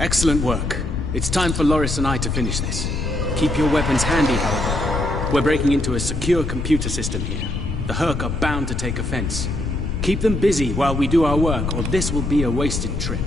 Excellent work. It's time for Loris and I to finish this. Keep your weapons handy, however. We're breaking into a secure computer system here. The Hurk are bound to take offense. Keep them busy while we do our work, or this will be a wasted trip.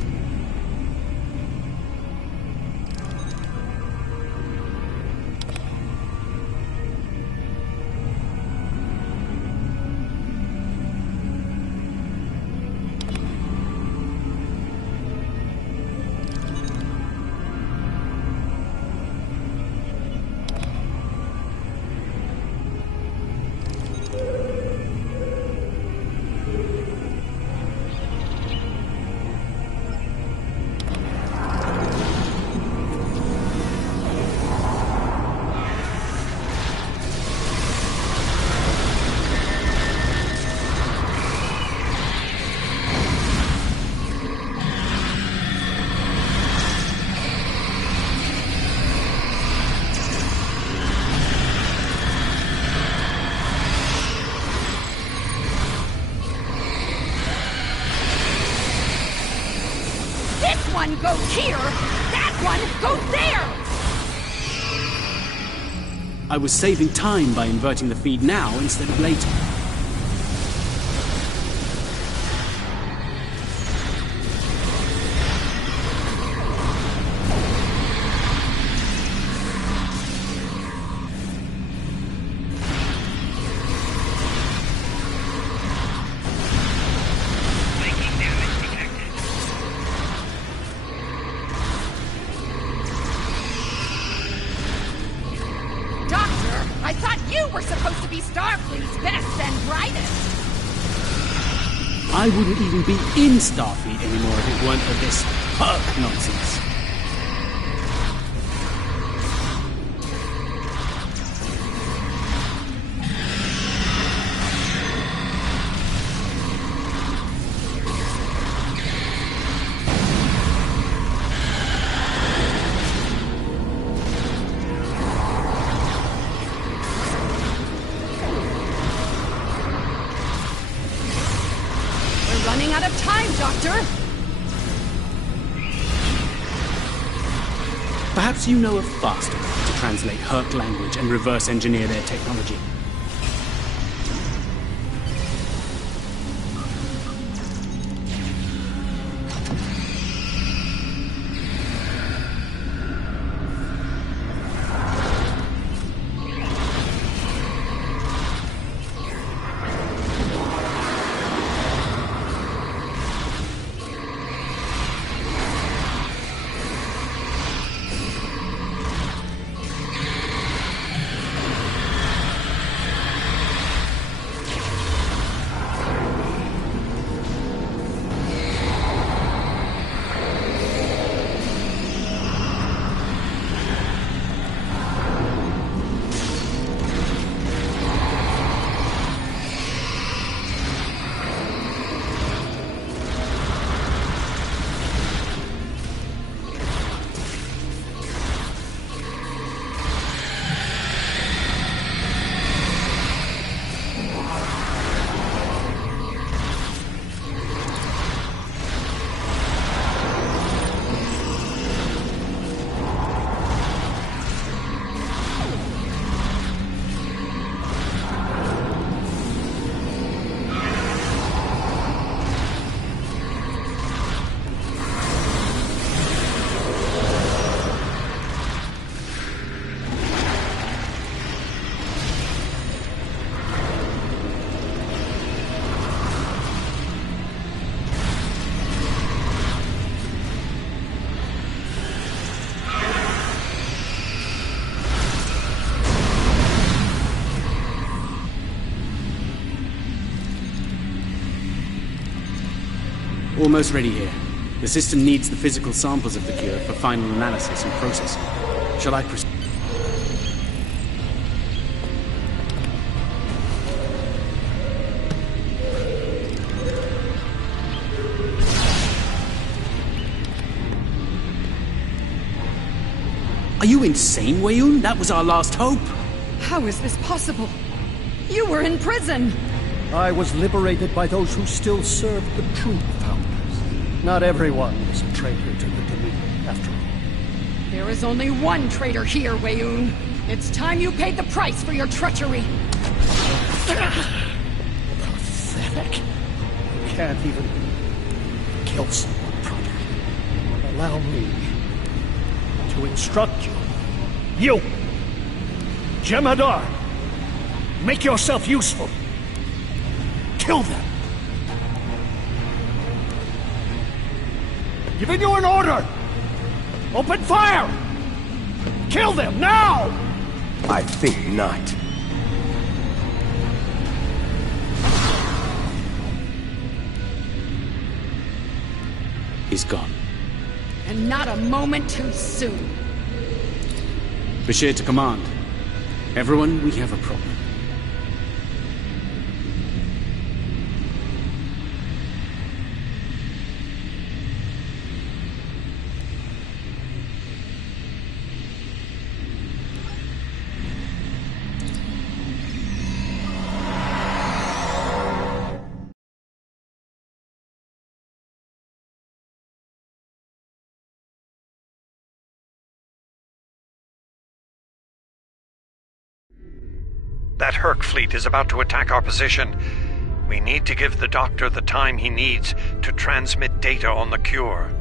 One goes here, that one goes there! I was saving time by inverting the feed now instead of later. I wouldn't even be in Starfleet anymore if it weren't for this Hurk nonsense. Perhaps you know a faster way to translate Herc language and reverse engineer their technology. Almost ready here. The system needs the physical samples of the cure for final analysis and processing. Shall I proceed? Are you insane, Weyoun? That was our last hope. How is this possible? You were in prison! I was liberated by those who still served the true Founders. Not everyone is a traitor to the Dominion, after all. There is only one traitor here, Weyoun. It's time you paid the price for your treachery. Pathetic. You can't even kill someone properly. Allow me to instruct you. You! Jem'Hadar! Make yourself useful! Kill them! Giving you an order! Open fire! Kill them, now! I think not. He's gone. And not a moment too soon. Bashir to command. Everyone, we have a problem. That Herc fleet is about to attack our position. We need to give the Doctor the time he needs to transmit data on the cure.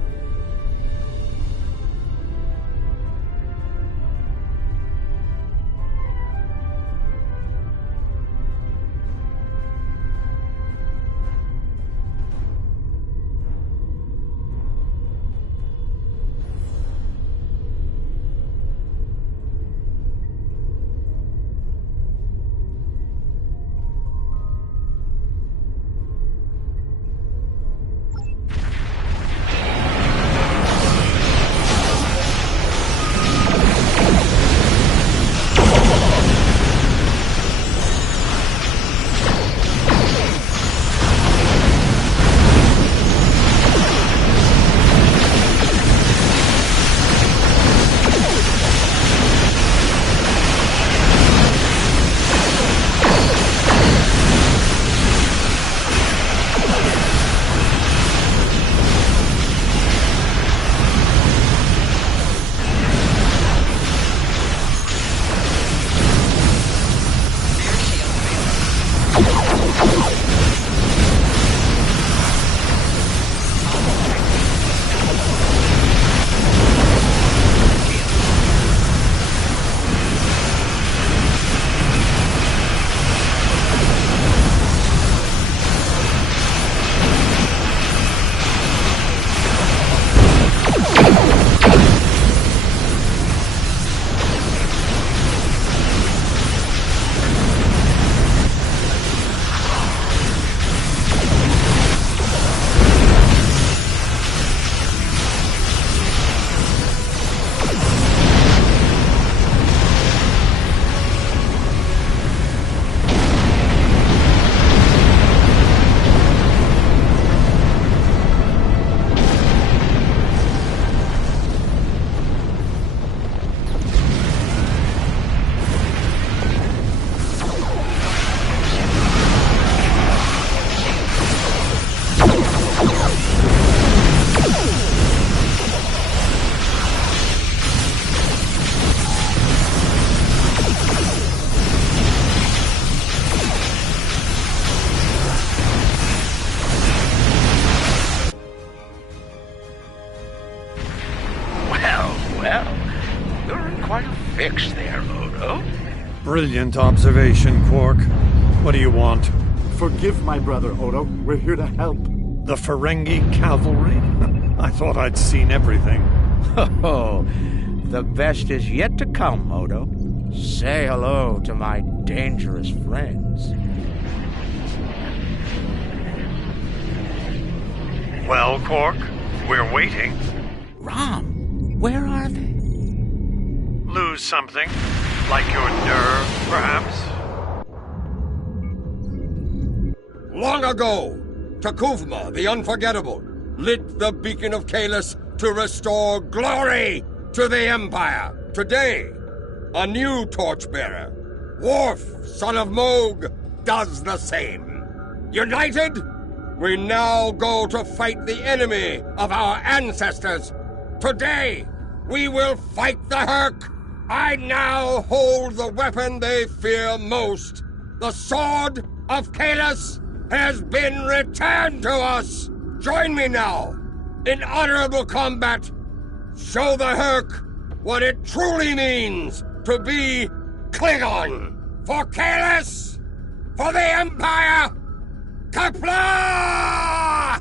quite a fix there, Odo. Brilliant observation, Quark. What do you want? Forgive my brother, Odo. We're here to help. The Ferengi cavalry? I thought I'd seen everything. Oh, the best is yet to come, Odo. Say hello to my dangerous friends. Well, Quark, we're waiting. Rom, where are they? Lose something? Like your nerve, perhaps? Long ago, Takuvma, the Unforgettable, lit the beacon of Kahless to restore glory to the Empire. Today, a new torchbearer, Worf, son of Moog, does the same. United, we now go to fight the enemy of our ancestors. Today, we will fight the Hurk. I now hold the weapon they fear most. The Sword of Kahless has been returned to us. Join me now in honorable combat. Show the Hurk what it truly means to be Klingon. For Kahless, for the Empire, Qapla'!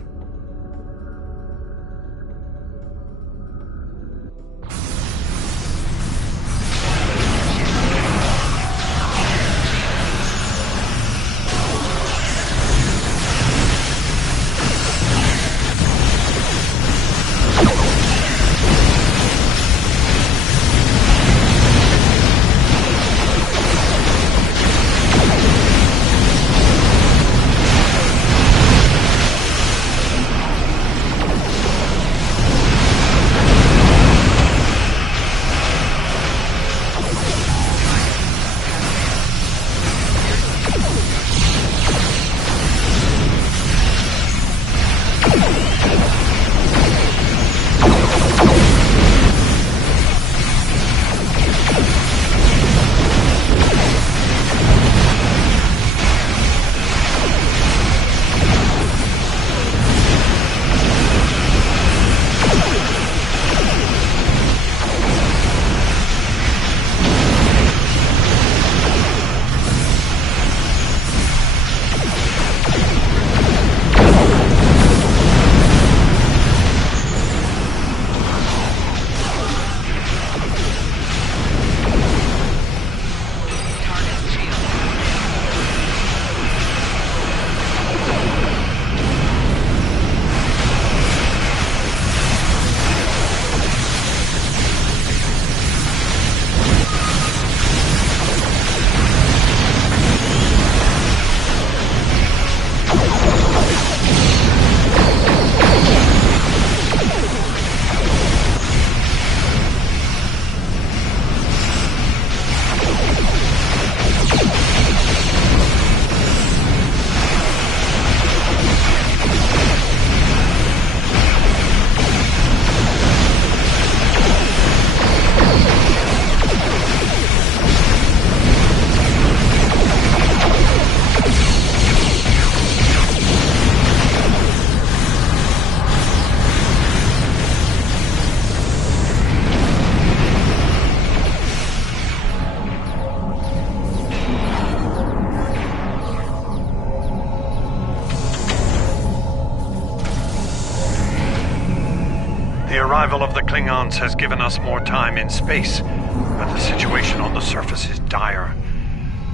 The arrival of the Klingons has given us more time in space, but the situation on the surface is dire.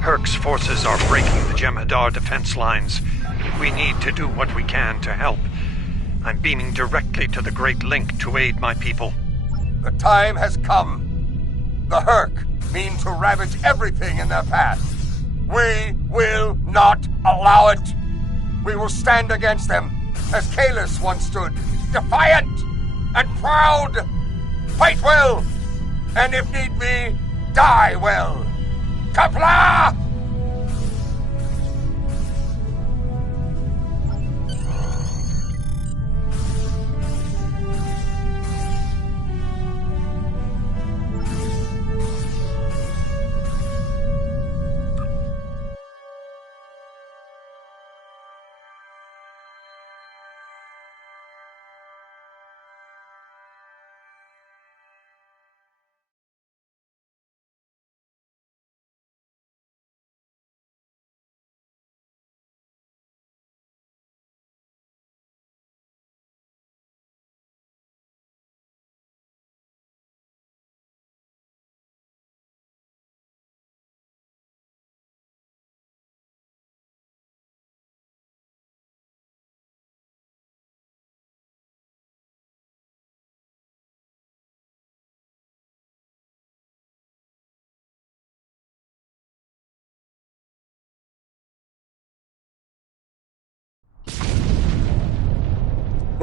Hurk's forces are breaking the Jem'Hadar defense lines. We need to do what we can to help. I'm beaming directly to the Great Link to aid my people. The time has come. The Hurk mean to ravage everything in their path. We will not allow it. We will stand against them, as Kahless once stood, defiant and proud. Fight well, and if need be, die well. Qapla'!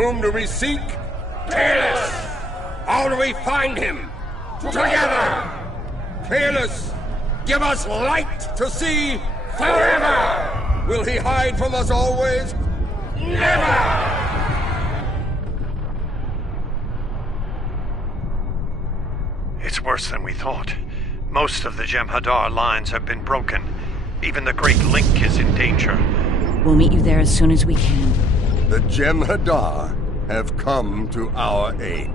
Whom do we seek? Kahless! How do we find him? Together! Kahless, give us light to see forever! Will he hide from us always? Never! It's worse than we thought. Most of the Jem'Hadar lines have been broken. Even the Great Link is in danger. We'll meet you there as soon as we can. The Jem'Hadar have come to our aid.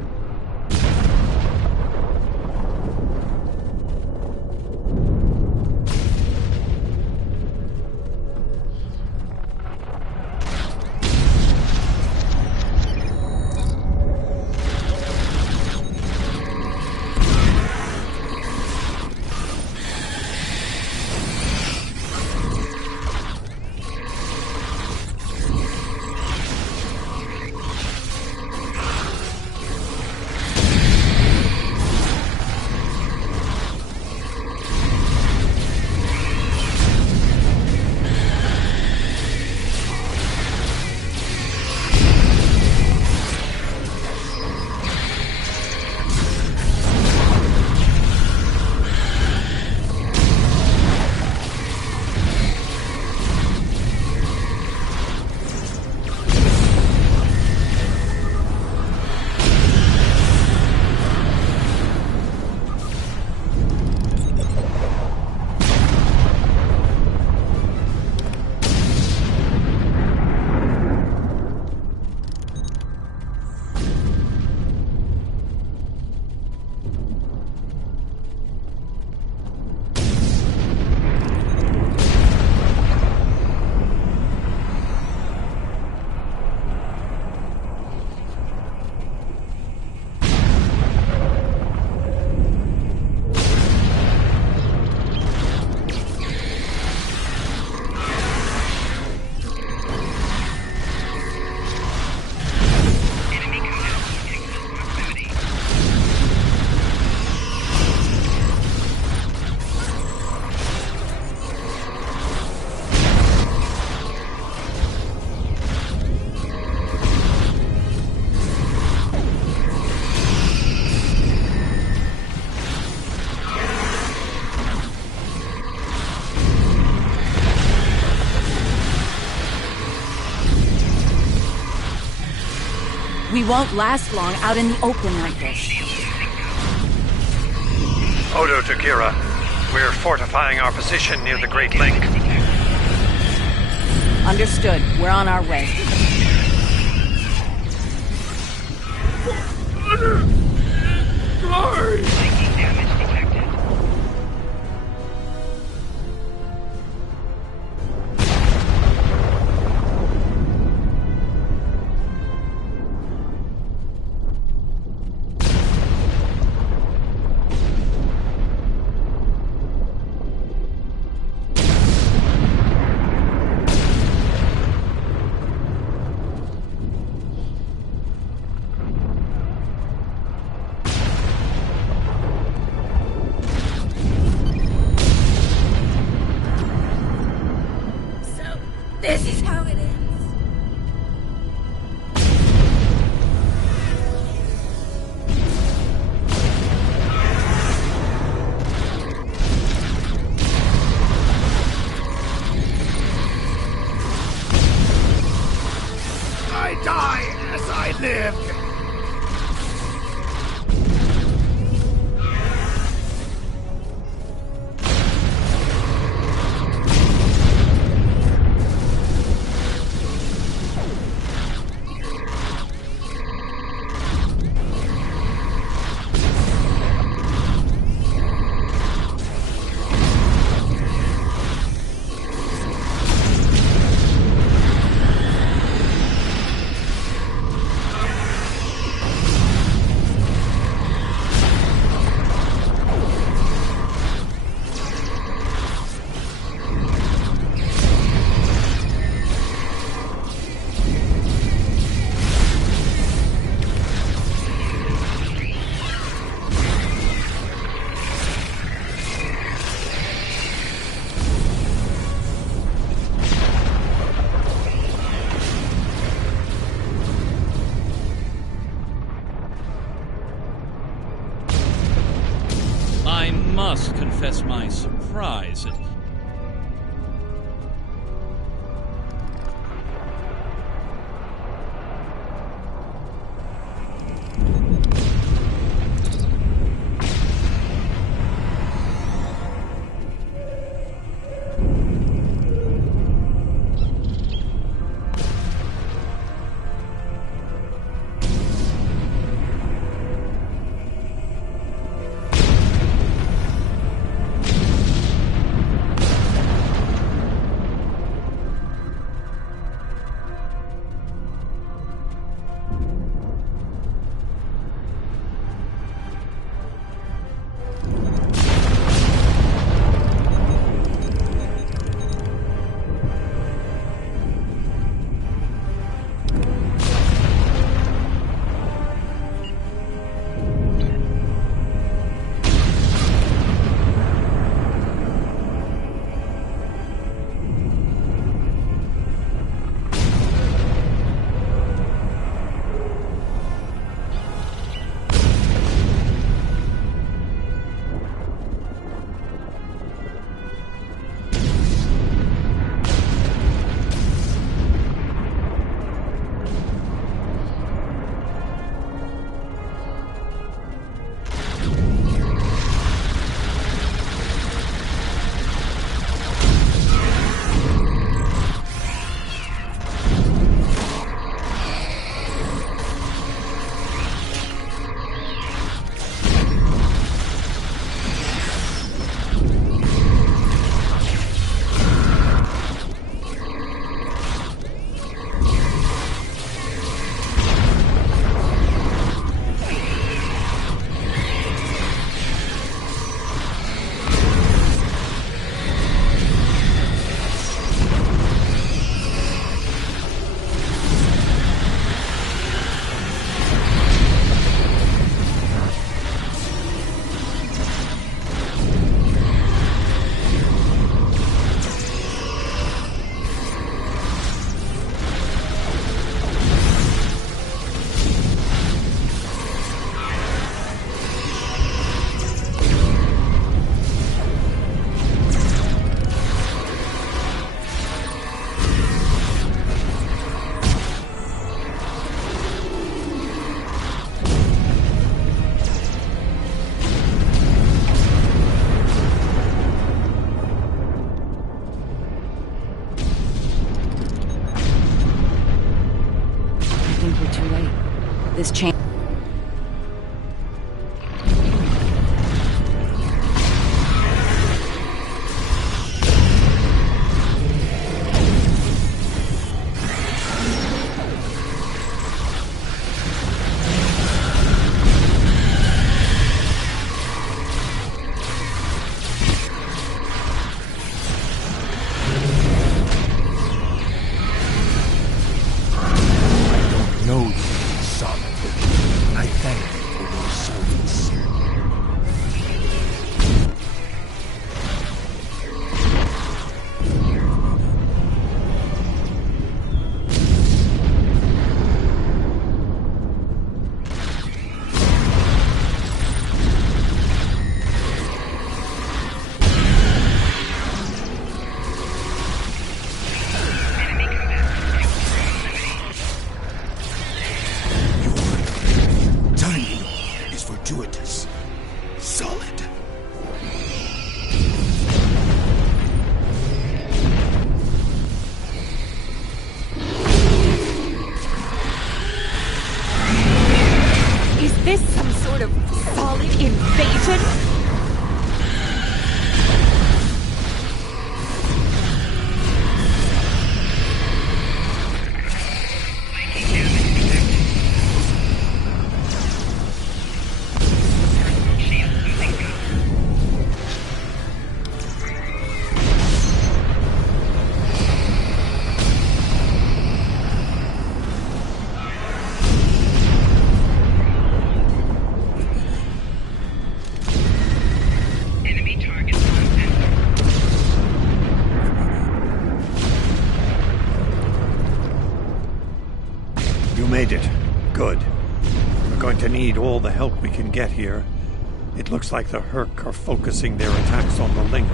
We won't last long out in the open like this. Odo to Kira. We're fortifying our position near the Great Link. Understood. We're on our way. Glory! must confess my surprise at... This change. Is this some sort of solid invasion? Made it. Good. We're going to need all the help we can get here. It looks like the Herc are focusing their attacks on the link.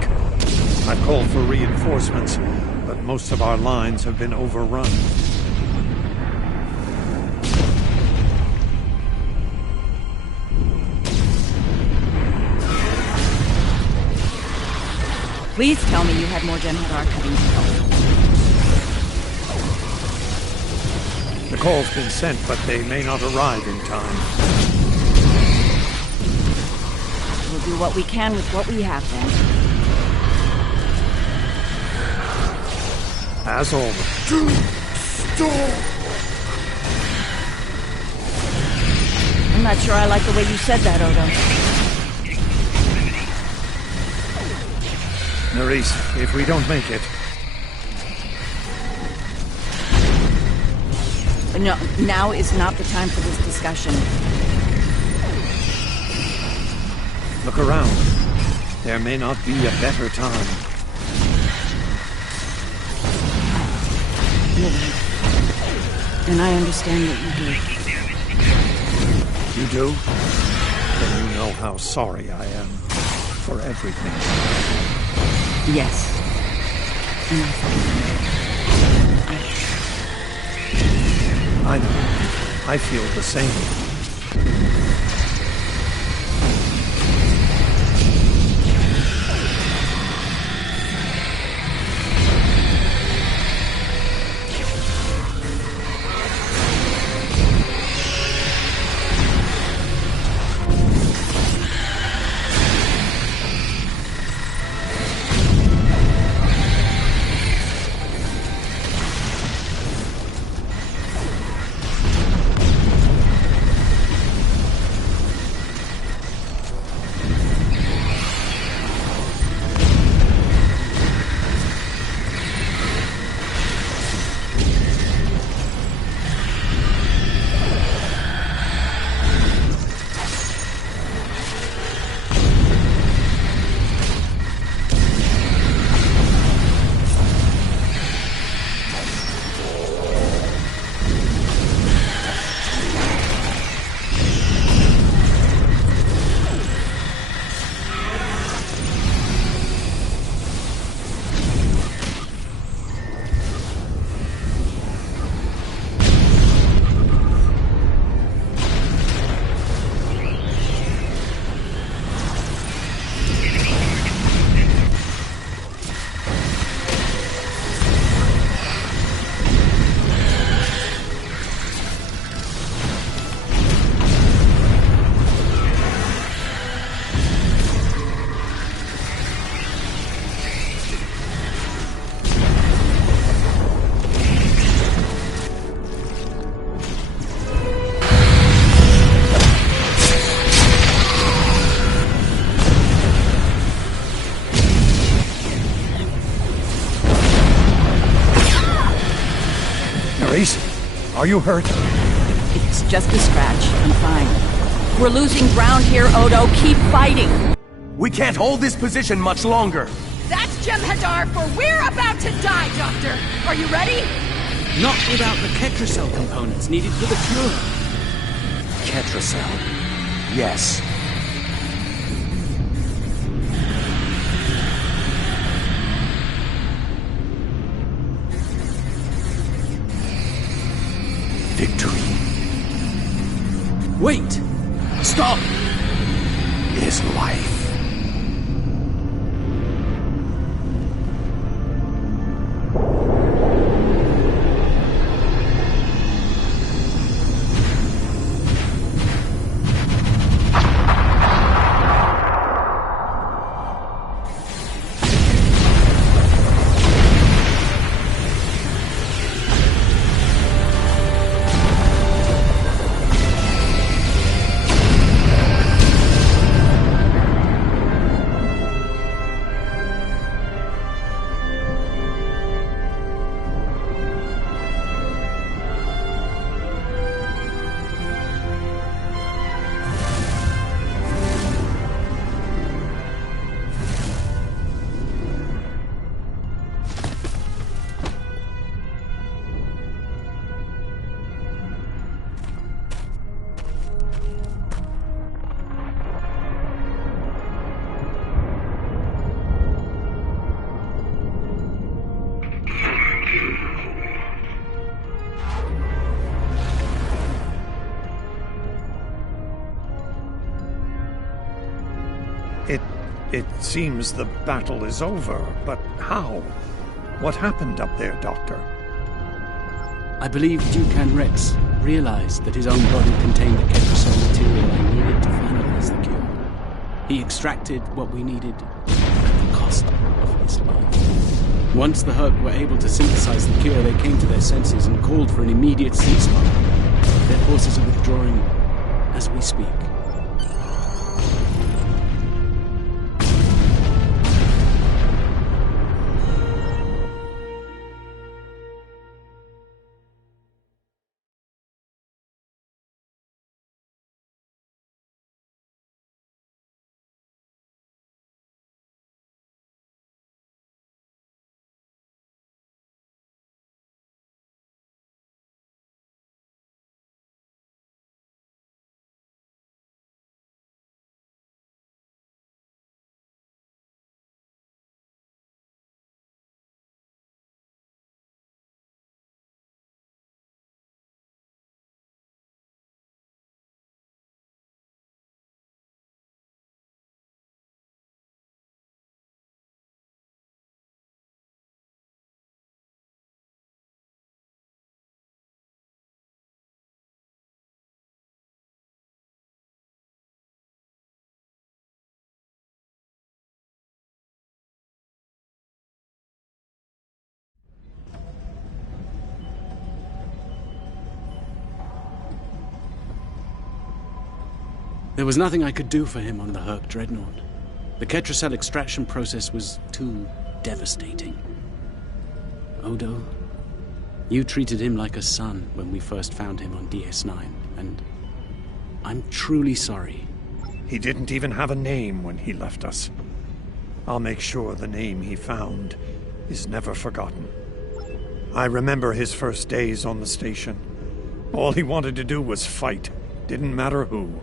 I've called for reinforcements, but most of our lines have been overrun. Please tell me you had more Jem'Hadar coming to help. The call's been sent, but they may not arrive in time. We'll do what we can with what we have, then. As always. I'm not sure I like the way you said that, Odo. Nerys, if we don't make it... No, now is not the time for this discussion. Look around. There may not be a better time. You're right. And I understand what you do. You do? Then you know how sorry I am for everything. Yes. And I know. I feel the same. Are you hurt? It's just a scratch. I'm fine. We're losing ground here, Odo. Keep fighting. We can't hold this position much longer. That's Jem'Hadar, for we're about to die, Doctor. Are you ready? Not without the Ketracel components needed for the cure. Ketracel. Yes. Victory. Wait! Stop! Is life. It seems the battle is over, but how? What happened up there, Doctor? I believe Dukan Rex realized that his own body contained the Ketracel material I needed to finalize the cure. He extracted what we needed at the cost of his life. Once the Herc were able to synthesize the cure, they came to their senses and called for an immediate ceasefire. Their forces are withdrawing as we speak. There was nothing I could do for him on the Herc Dreadnought. The Ketracel extraction process was too devastating. Odo, you treated him like a son when we first found him on DS9, and I'm truly sorry. He didn't even have a name when he left us. I'll make sure the name he found is never forgotten. I remember his first days on the station. All he wanted to do was fight. Didn't matter who.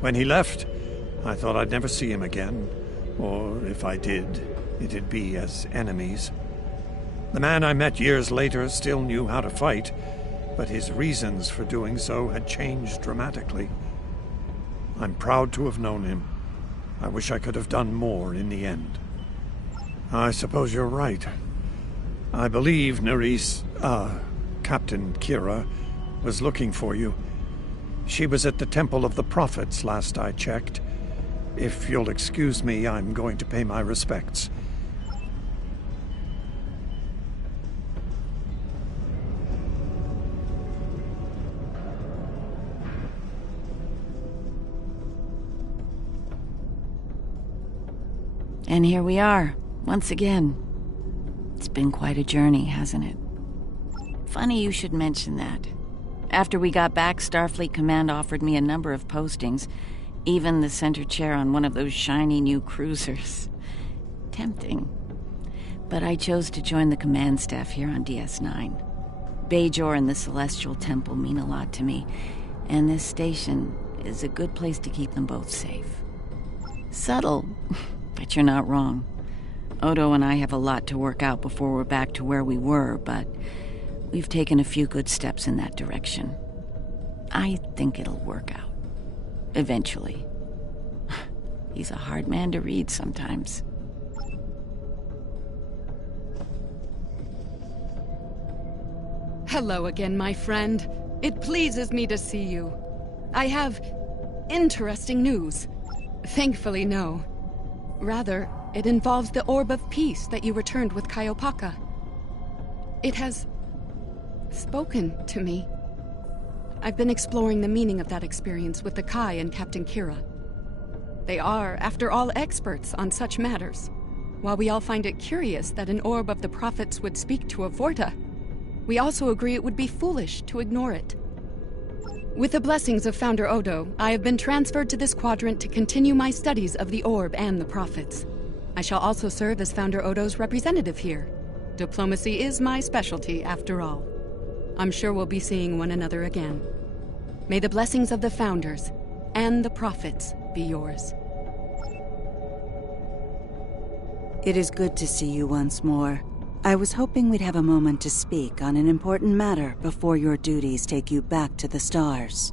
When he left, I thought I'd never see him again, or if I did, it'd be as enemies. The man I met years later still knew how to fight, but his reasons for doing so had changed dramatically. I'm proud to have known him. I wish I could have done more in the end. I suppose you're right. I believe Captain Kira was looking for you. She was at the Temple of the Prophets last I checked. If you'll excuse me, I'm going to pay my respects. And here we are, once again. It's been quite a journey, hasn't it? Funny you should mention that. After we got back, Starfleet Command offered me a number of postings, even the center chair on one of those shiny new cruisers. Tempting. But I chose to join the command staff here on DS9. Bajor and the Celestial Temple mean a lot to me, and this station is a good place to keep them both safe. Subtle, but you're not wrong. Odo and I have a lot to work out before we're back to where we were, but we've taken a few good steps in that direction. I think it'll work out. Eventually. He's a hard man to read sometimes. Hello again, my friend. It pleases me to see you. I have interesting news. Thankfully, no. Rather, it involves the Orb of Peace that you returned with Kaiopaka. It has spoken to me. I've been exploring the meaning of that experience with the Kai and Captain Kira. They are, after all, experts on such matters. While we all find it curious that an Orb of the Prophets would speak to a Vorta, we also agree it would be foolish to ignore it. With the blessings of Founder Odo, I have been transferred to this quadrant to continue my studies of the Orb and the Prophets. I shall also serve as Founder Odo's representative here. Diplomacy is my specialty, after all. I'm sure we'll be seeing one another again. May the blessings of the Founders and the Prophets be yours. It is good to see you once more. I was hoping we'd have a moment to speak on an important matter before your duties take you back to the stars.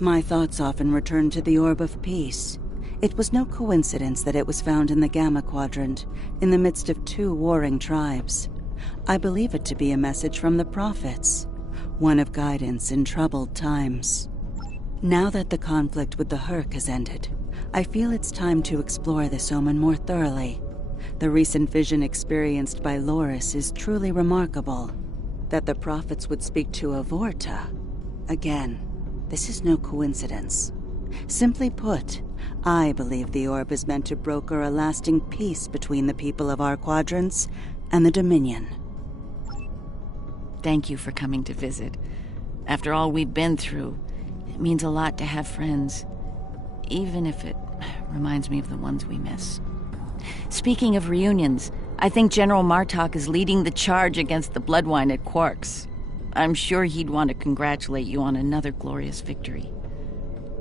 My thoughts often return to the Orb of Peace. It was no coincidence that it was found in the Gamma Quadrant, in the midst of 2 warring tribes. I believe it to be a message from the prophets, one of guidance in troubled times. Now that the conflict with the Hurk has ended, I feel it's time to explore this omen more thoroughly. The recent vision experienced by Loris is truly remarkable. That the prophets would speak to Avorta. Again, this is no coincidence. Simply put, I believe the orb is meant to broker a lasting peace between the people of our quadrants and the Dominion. Thank you for coming to visit. After all we've been through, it means a lot to have friends, even if it reminds me of the ones we miss. Speaking of reunions, I think General Martok is leading the charge against the Bloodwine at Quark's. I'm sure he'd want to congratulate you on another glorious victory.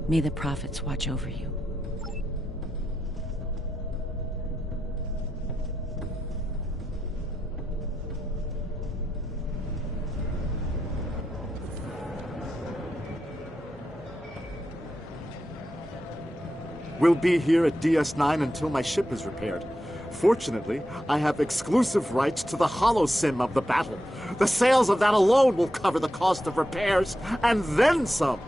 May the prophets watch over you. We'll be here at DS9 until my ship is repaired. Fortunately, I have exclusive rights to the holosim of the battle. The sales of that alone will cover the cost of repairs, and then some.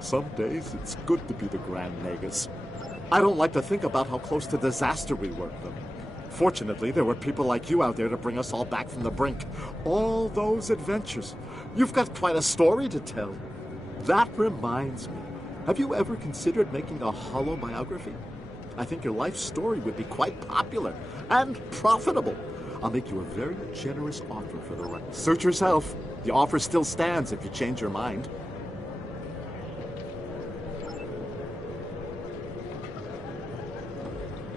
Some days it's good to be the Grand Nagus. I don't like to think about how close to disaster we were. Fortunately, there were people like you out there to bring us all back from the brink. All those adventures. You've got quite a story to tell. That reminds me. Have you ever considered making a holobiography? I think your life story would be quite popular and profitable. I'll make you a very generous offer for the rights. Suit yourself. The offer still stands if you change your mind.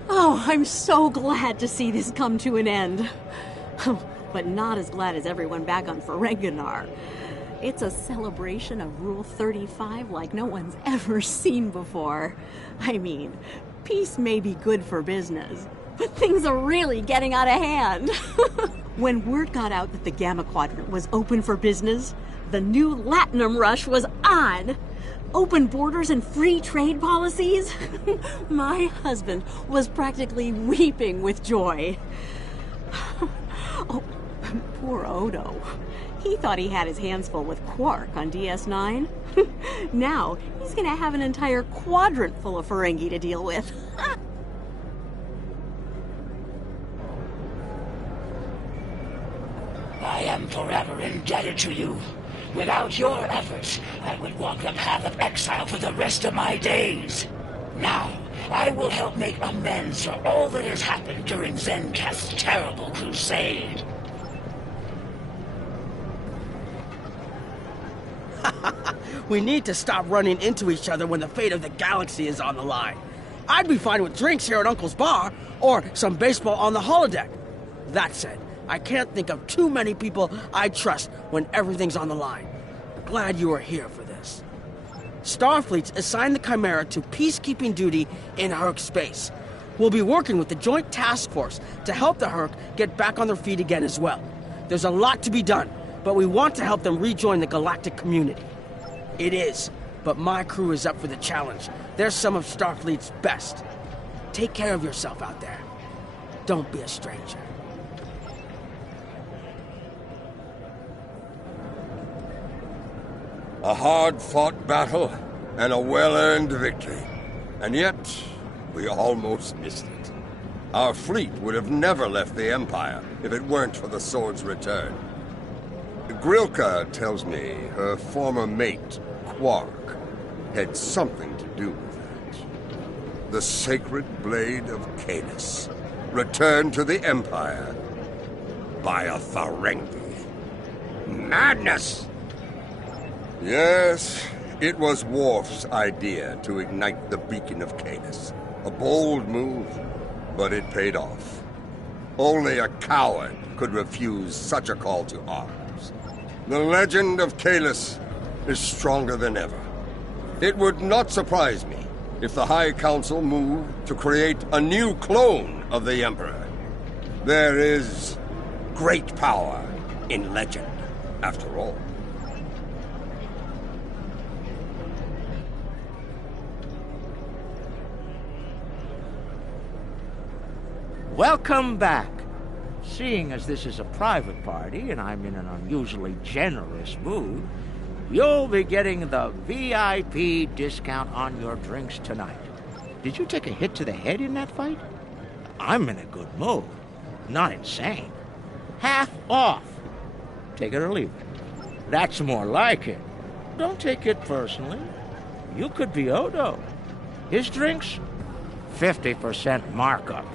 Oh, I'm so glad to see this come to an end. But not as glad as everyone back on Ferenginar. It's a celebration of Rule 35 like no one's ever seen before. I mean, peace may be good for business, but things are really getting out of hand. When word got out that the Gamma Quadrant was open for business, the new Latinum rush was on. Open borders and free trade policies? My husband was practically weeping with joy. Oh, poor Odo. He thought he had his hands full with Quark on DS9. Now, he's gonna have an entire quadrant full of Ferengi to deal with. I am forever indebted to you. Without your efforts, I would walk the path of exile for the rest of my days. Now, I will help make amends for all that has happened during Zencast's terrible crusade. We need to stop running into each other when the fate of the galaxy is on the line. I'd be fine with drinks here at Uncle's bar, or some baseball on the holodeck. That said, I can't think of too many people I trust when everything's on the line. Glad you are here for this. Starfleet's assigned the Chimera to peacekeeping duty in Hurk space. We'll be working with the Joint Task Force to help the Hurk get back on their feet again as well. There's a lot to be done, but we want to help them rejoin the galactic community. It is, but my crew is up for the challenge. They're some of Starfleet's best. Take care of yourself out there. Don't be a stranger. A hard-fought battle and a well-earned victory. And yet, we almost missed it. Our fleet would have never left the Empire if it weren't for the Sword's return. Grilka tells me her former mate, Quark, had something to do with that. The sacred blade of Caelus, returned to the Empire by a Ferengi. Madness! Yes, it was Worf's idea to ignite the beacon of Caelus. A bold move, but it paid off. Only a coward could refuse such a call to arms. The legend of Caelus is stronger than ever. It would not surprise me if the High Council moved to create a new clone of the Emperor. There is great power in legend, after all. Welcome back. Seeing as this is a private party and I'm in an unusually generous mood, you'll be getting the VIP discount on your drinks tonight. Did you take a hit to the head in that fight? I'm in a good mood. Not insane. Half off. Take it or leave it. That's more like it. Don't take it personally. You could be Odo. His drinks, 50% markup.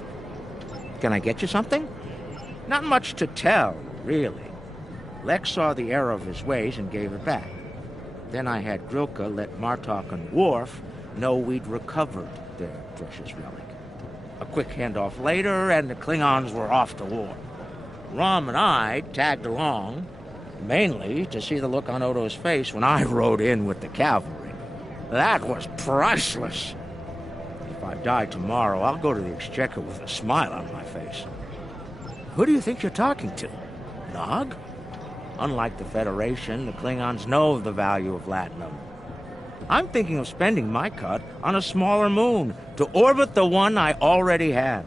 Can I get you something? Not much to tell, really. Lex saw the error of his ways and gave it back. Then I had Grilka let Martok and Worf know we'd recovered their precious relic. A quick handoff later, and the Klingons were off to war. Rom and I tagged along, mainly to see the look on Odo's face when I rode in with the cavalry. That was priceless. If I die tomorrow, I'll go to the Exchequer with a smile on my face. Who do you think you're talking to? Nog? Unlike the Federation, the Klingons know of the value of Latinum. I'm thinking of spending my cut on a smaller moon to orbit the one I already have.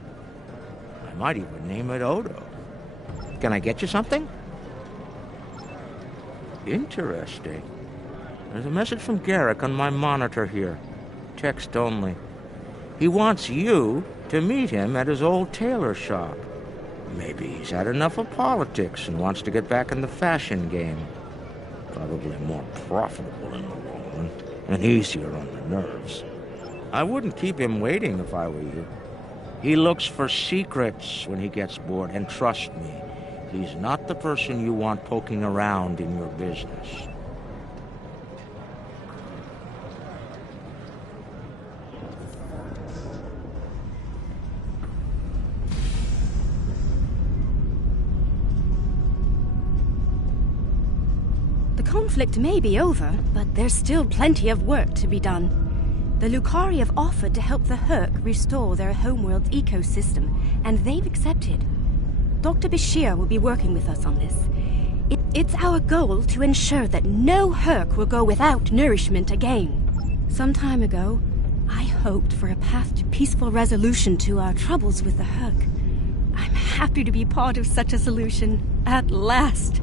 I might even name it Odo. Can I get you something? Interesting. There's a message from Garrick on my monitor here. Text only. He wants you to meet him at his old tailor shop. Maybe he's had enough of politics and wants to get back in the fashion game. Probably more profitable in the long run, and easier on the nerves. I wouldn't keep him waiting if I were you. He looks for secrets when he gets bored, and trust me, he's not the person you want poking around in your business. The conflict may be over, but there's still plenty of work to be done. The Lukari have offered to help the Herc restore their homeworld's ecosystem, and they've accepted. Dr. Bashir will be working with us on this. It's our goal to ensure that no Herc will go without nourishment again. Some time ago, I hoped for a path to peaceful resolution to our troubles with the Herc. I'm happy to be part of such a solution, at last.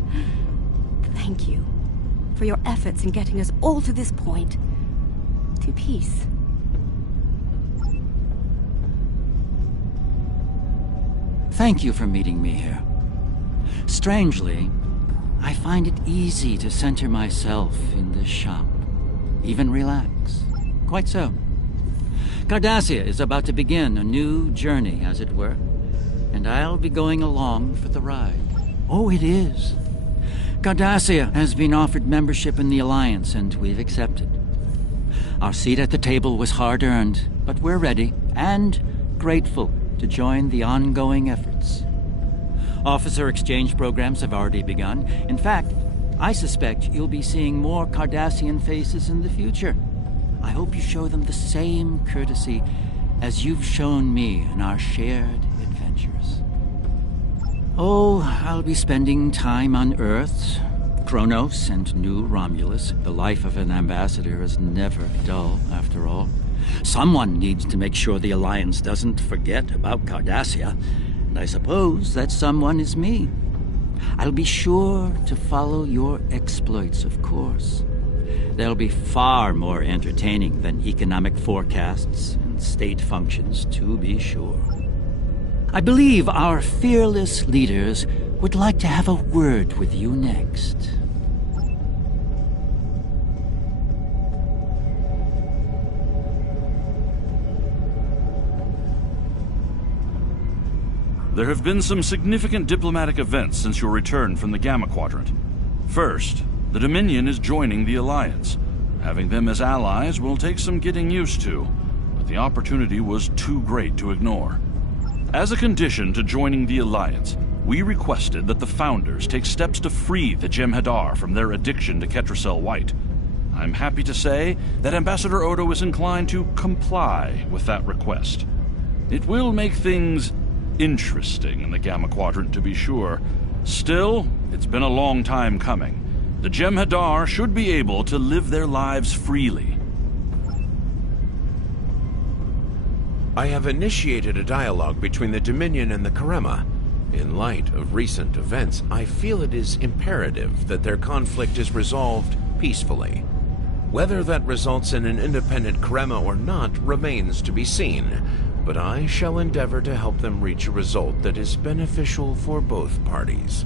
Thank you for your efforts in getting us all to this point. To peace. Thank you for meeting me here. Strangely, I find it easy to center myself in this shop. Even relax. Quite so. Cardassia is about to begin a new journey, as it were, and I'll be going along for the ride. Oh, it is. Cardassia has been offered membership in the Alliance, and we've accepted. Our seat at the table was hard-earned, but we're ready and grateful to join the ongoing efforts. Officer exchange programs have already begun. In fact, I suspect you'll be seeing more Cardassian faces in the future. I hope you show them the same courtesy as you've shown me in our shared adventures. Oh, I'll be spending time on Earth, Kronos, and New Romulus. The life of an ambassador is never dull, after all. Someone needs to make sure the Alliance doesn't forget about Cardassia, and I suppose that someone is me. I'll be sure to follow your exploits, of course. They'll be far more entertaining than economic forecasts and state functions, to be sure. I believe our fearless leaders would like to have a word with you next. There have been some significant diplomatic events since your return from the Gamma Quadrant. First, the Dominion is joining the Alliance. Having them as allies will take some getting used to, but the opportunity was too great to ignore. As a condition to joining the Alliance, we requested that the Founders take steps to free the Jem'Hadar from their addiction to Ketracel White. I'm happy to say that Ambassador Odo is inclined to comply with that request. It will make things interesting in the Gamma Quadrant, to be sure. Still, it's been a long time coming. The Jem'Hadar should be able to live their lives freely. I have initiated a dialogue between the Dominion and the Karema. In light of recent events, I feel it is imperative that their conflict is resolved peacefully. Whether that results in an independent Karema or not remains to be seen, but I shall endeavor to help them reach a result that is beneficial for both parties.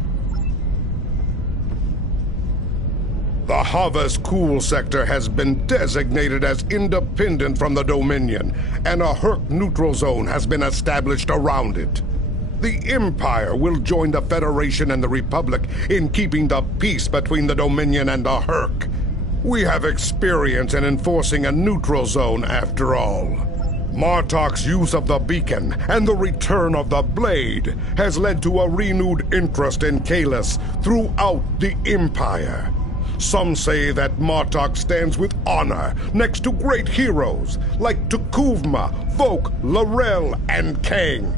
The Havas Cool sector has been designated as independent from the Dominion, and a Herc neutral zone has been established around it. The Empire will join the Federation and the Republic in keeping the peace between the Dominion and the Herc. We have experience in enforcing a neutral zone after all. Martok's use of the beacon and the return of the blade has led to a renewed interest in Kahless throughout the Empire. Some say that Martok stands with honor next to great heroes like Tukuvma, Volk, L'Rell, and Kang.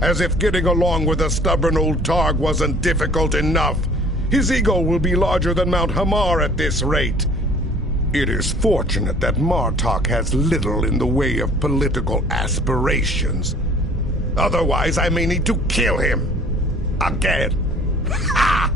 As if getting along with the stubborn old Targ wasn't difficult enough, his ego will be larger than Mount Hamar at this rate. It is fortunate that Martok has little in the way of political aspirations. Otherwise, I may need to kill him. Again. Ha!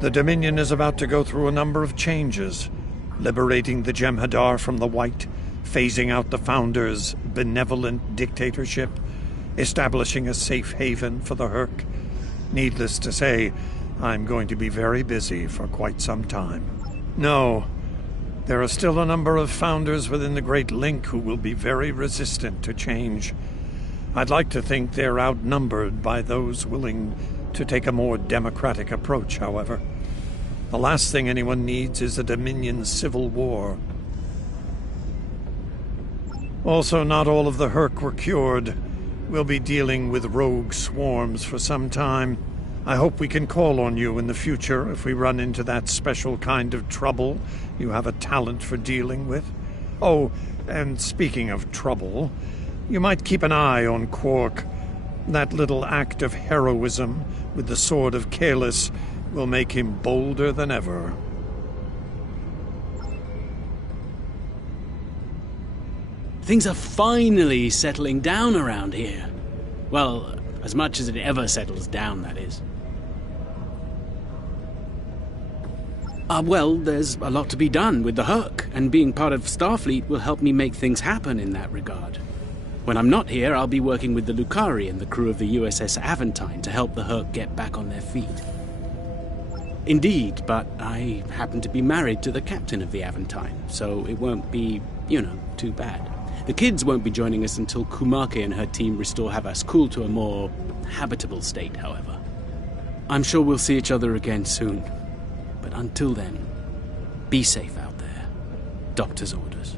The Dominion is about to go through a number of changes, liberating the Jem'Hadar from the White, phasing out the Founders' benevolent dictatorship, establishing a safe haven for the Herc. Needless to say, I'm going to be very busy for quite some time. No, there are still a number of Founders within the Great Link who will be very resistant to change. I'd like to think they're outnumbered by those willing to take a more democratic approach, however. The last thing anyone needs is a Dominion civil war. Also, not all of the Herc were cured. We'll be dealing with rogue swarms for some time. I hope we can call on you in the future if we run into that special kind of trouble you have a talent for dealing with. Oh, and speaking of trouble, you might keep an eye on Quark. That little act of heroism with the Sword of Kahless will make him bolder than ever. Things are finally settling down around here. Well, as much as it ever settles down, that is. Well, there's a lot to be done with the Herc, and being part of Starfleet will help me make things happen in that regard. When I'm not here, I'll be working with the Lukari and the crew of the USS Aventine to help the Herc get back on their feet. Indeed, but I happen to be married to the captain of the Aventine, so it won't be, too bad. The kids won't be joining us until Kumake and her team restore Havas Cool to a more habitable state, however. I'm sure we'll see each other again soon, but until then, be safe out there. Doctor's orders.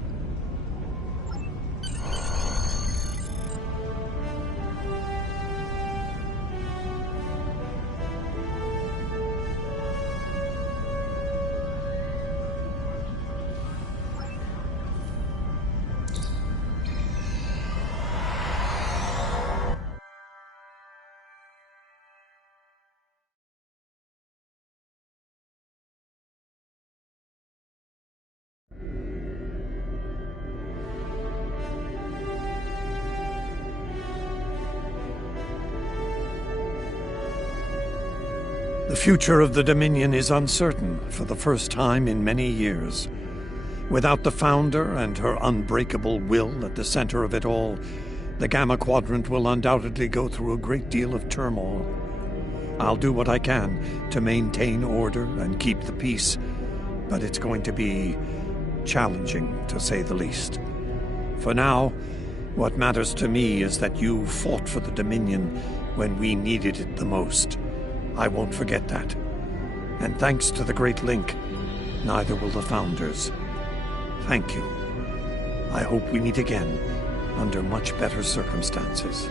The future of the Dominion is uncertain for the first time in many years. Without the Founder and her unbreakable will at the center of it all, the Gamma Quadrant will undoubtedly go through a great deal of turmoil. I'll do what I can to maintain order and keep the peace, but it's going to be challenging, to say the least. For now, what matters to me is that you fought for the Dominion when we needed it the most. I won't forget that. And thanks to the Great Link, neither will the Founders. Thank you. I hope we meet again under much better circumstances.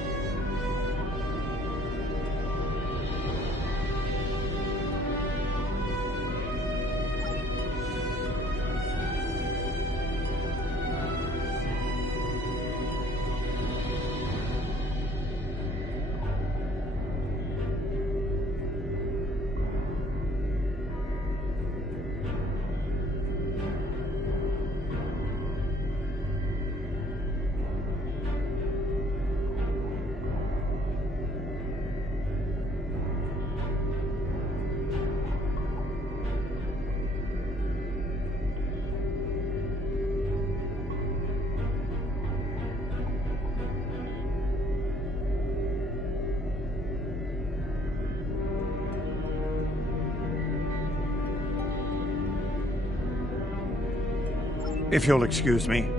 If you'll excuse me.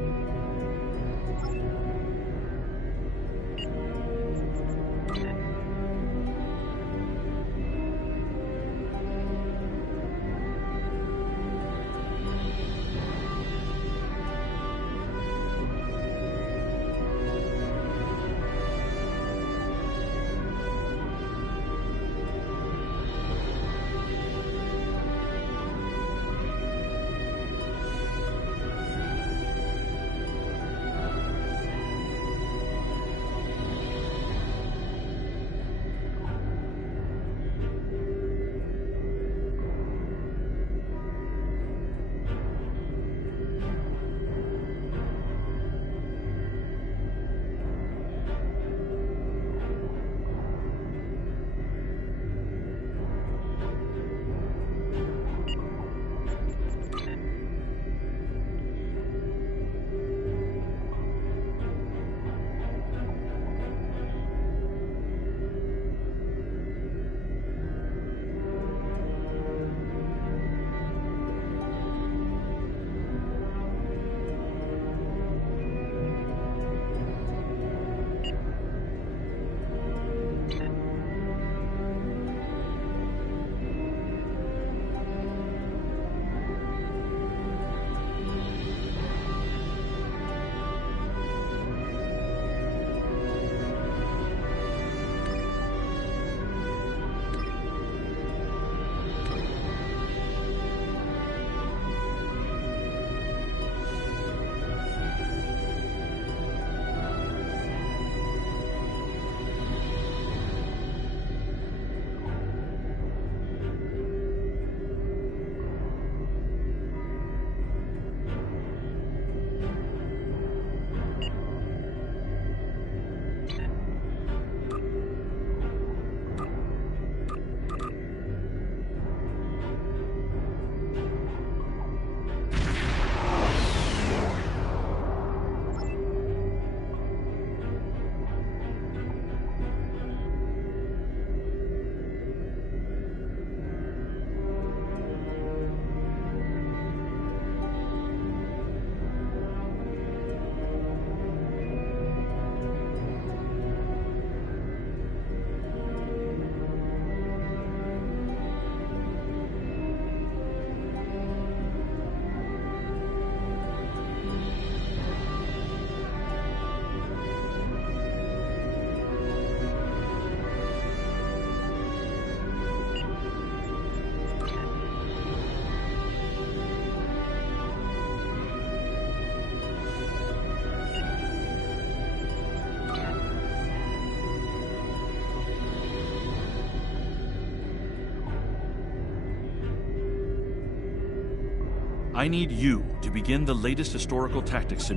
I need you to begin the latest historical tactics.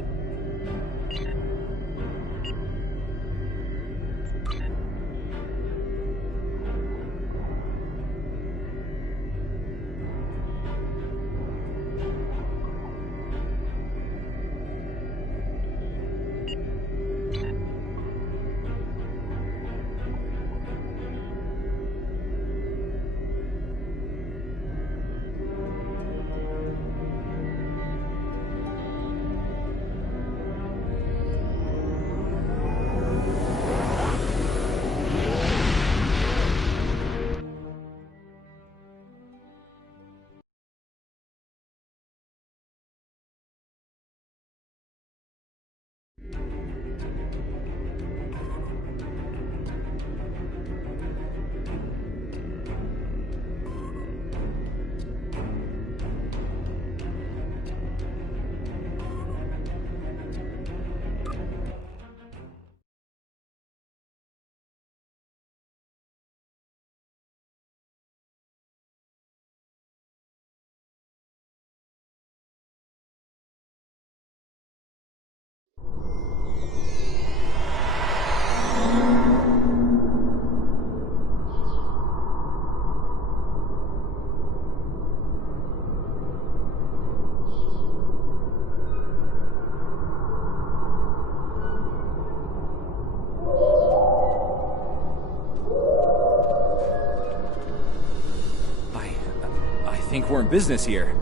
I think we're in business here.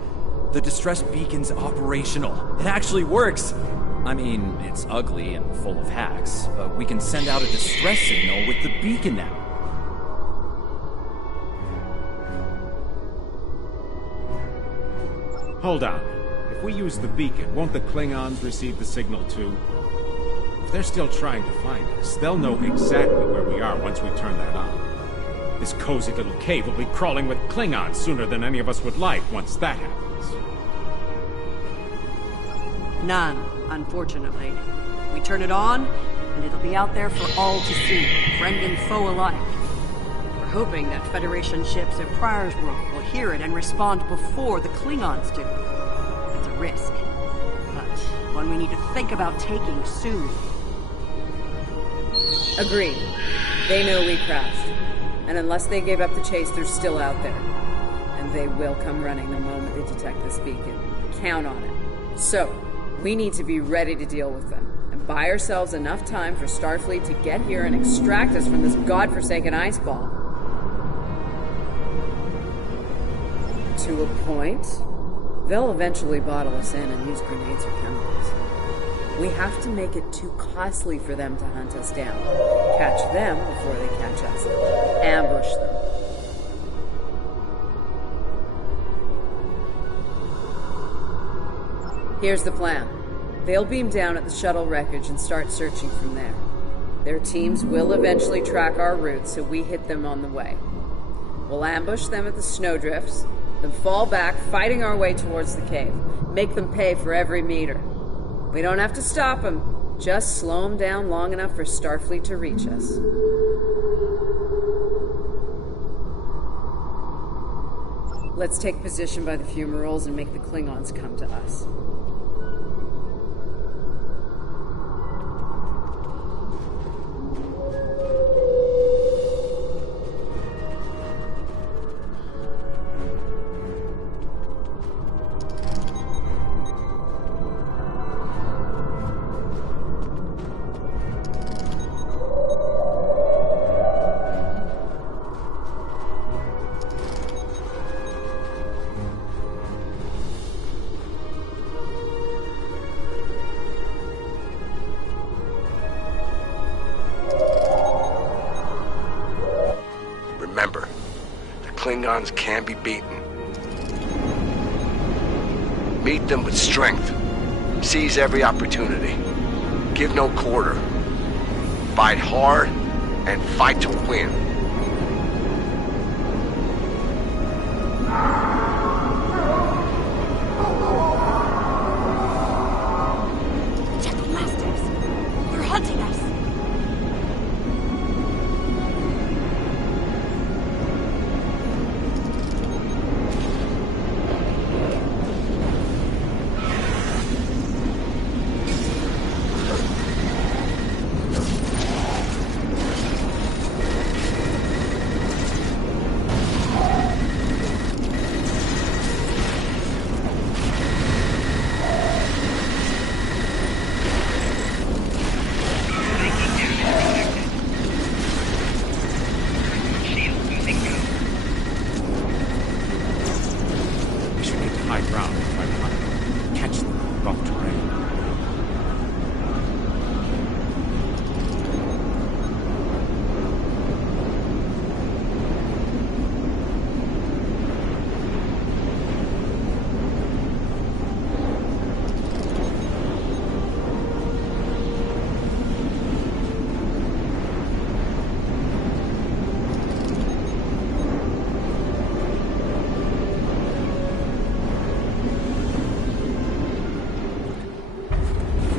The distress beacon's operational. It actually works. I mean, it's ugly and full of hacks, but we can send out a distress signal with the beacon now. Hold on. If we use the beacon, won't the Klingons receive the signal too? If they're still trying to find us, they'll know exactly where we are once we turn that on. This cozy little cave will be crawling with Klingons sooner than any of us would like once that happens. None, unfortunately. We turn it on, and it'll be out there for all to see, friend and foe alike. We're hoping that Federation ships in Pryor's World will hear it and respond before the Klingons do. It's a risk, but one we need to think about taking soon. Agreed. They know we crashed. And unless they gave up the chase, they're still out there. And they will come running the moment they detect this beacon. Count on it. So, we need to be ready to deal with them. And buy ourselves enough time for Starfleet to get here and extract us from this godforsaken ice ball. To a point, they'll eventually bottle us in and use grenades or chemicals. We have to make it too costly for them to hunt us down. Catch them before they catch us. Ambush them. Here's the plan. They'll beam down at the shuttle wreckage and start searching from there. Their teams will eventually track our route, so we hit them on the way. We'll ambush them at the snowdrifts, then fall back, fighting our way towards the cave. Make them pay for every meter. We don't have to stop them, just slow them down long enough for Starfleet to reach us. Let's take position by the fumaroles and make the Klingons come to us. Remember, the Klingons can be beaten. Meet them with strength. Seize every opportunity. Give no quarter. Fight hard and fight to win. Check the blasters. They're hunting us.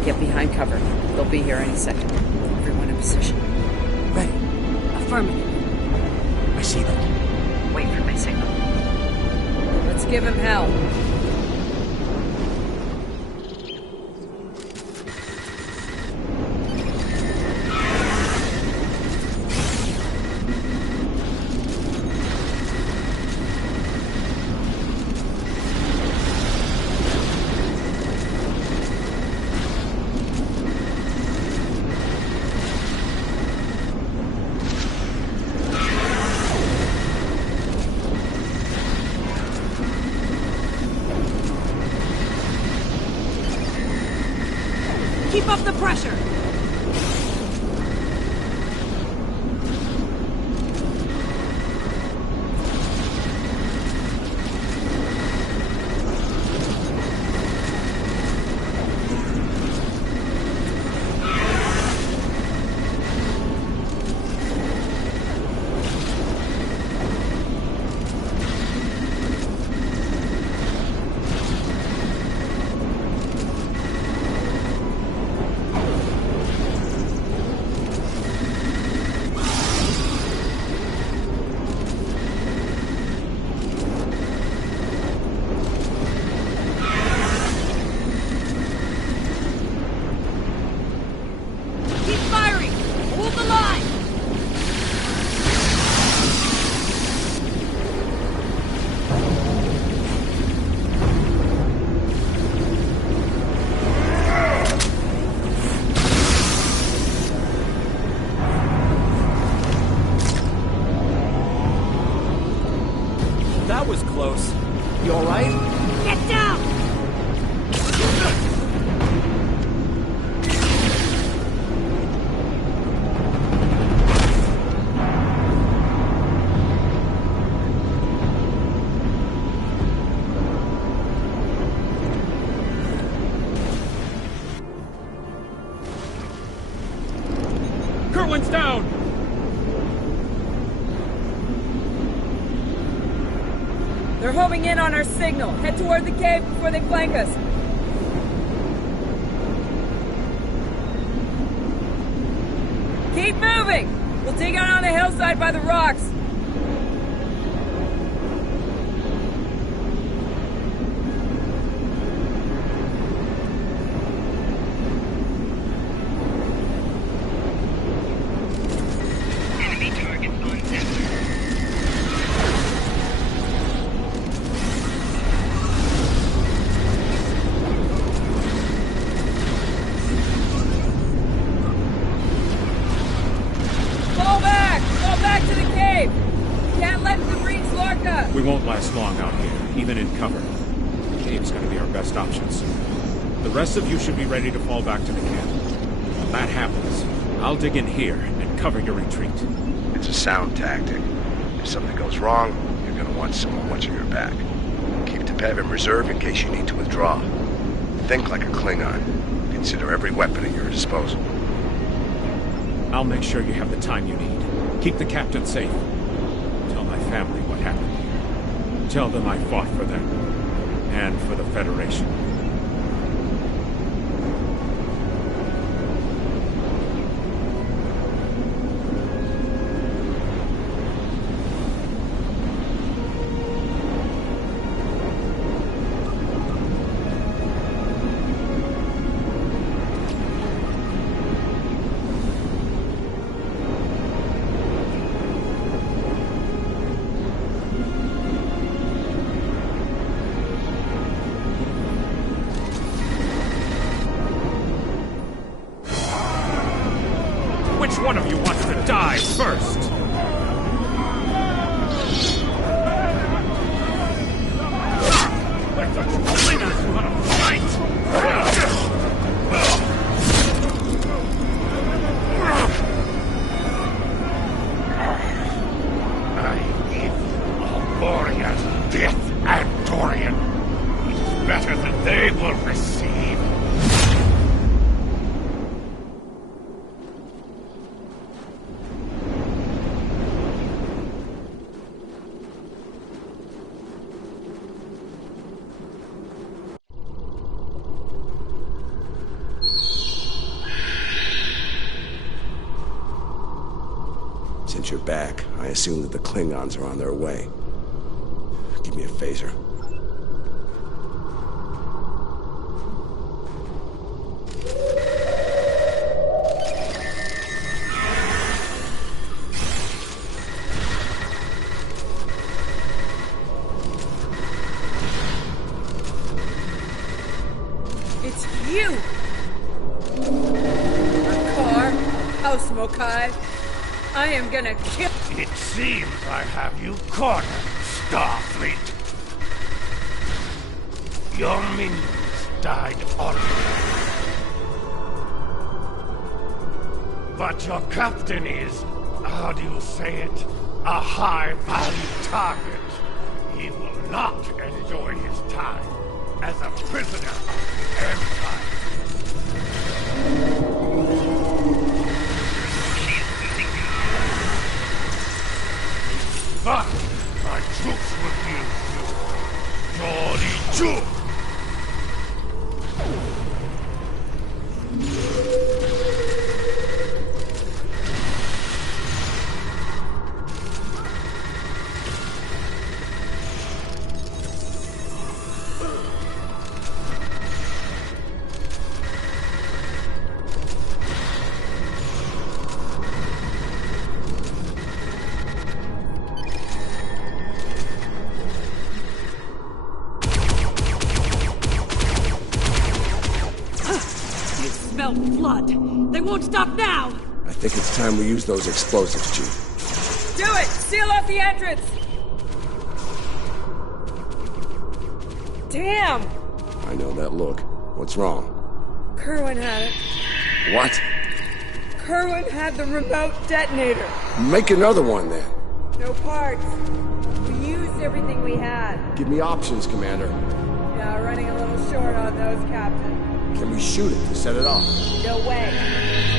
Get behind cover. They'll be here any second. Everyone in position. Ready. Affirmative. I see them. Wait for my signal. Let's give him hell. up the pressure! That was close. You alright? Get down! Kerwin's down! They're homing in on our signal. Head toward the cave before they flank us. Keep moving! We'll dig out on the hillside by the rocks. Enemy targets on center. We won't last long out here, even in cover. The cave's gonna be our best option soon. The rest of you should be ready to fall back to the camp. When that happens, I'll dig in here and cover your retreat. It's a sound tactic. If something goes wrong, you're gonna want someone watching your back. Keep the Pev in reserve in case you need to withdraw. Think like a Klingon. Consider every weapon at your disposal. I'll make sure you have the time you need. Keep the captain safe. Tell my family what happened. Tell them I fought for them, and for the Federation. Which one of you wants to die first? Let the Klingons want to fight! I give all warriors death and Dorian. It is better than they will receive. Since you're back, I assume that the Klingons are on their way. Give me a phaser. It's you! Akar, House Mokai. I am gonna kill— It seems I have you cornered, Starfleet. Your minions died already. But your captain is, how do you say it, a high-value target. He will not enjoy his time as a prisoner of the Empire. But my troops will deal with you. Jolly Chu! Blood. They won't stop now! I think it's time we use those explosives, Chief. Do it! Seal off the entrance! Damn! I know that look. What's wrong? Kerwin had it. What? Kerwin had the remote detonator. Make another one, then. No parts. We used everything we had. Give me options, Commander. Yeah, running a little short on those, Captain. Can we shoot it to set it off? No way.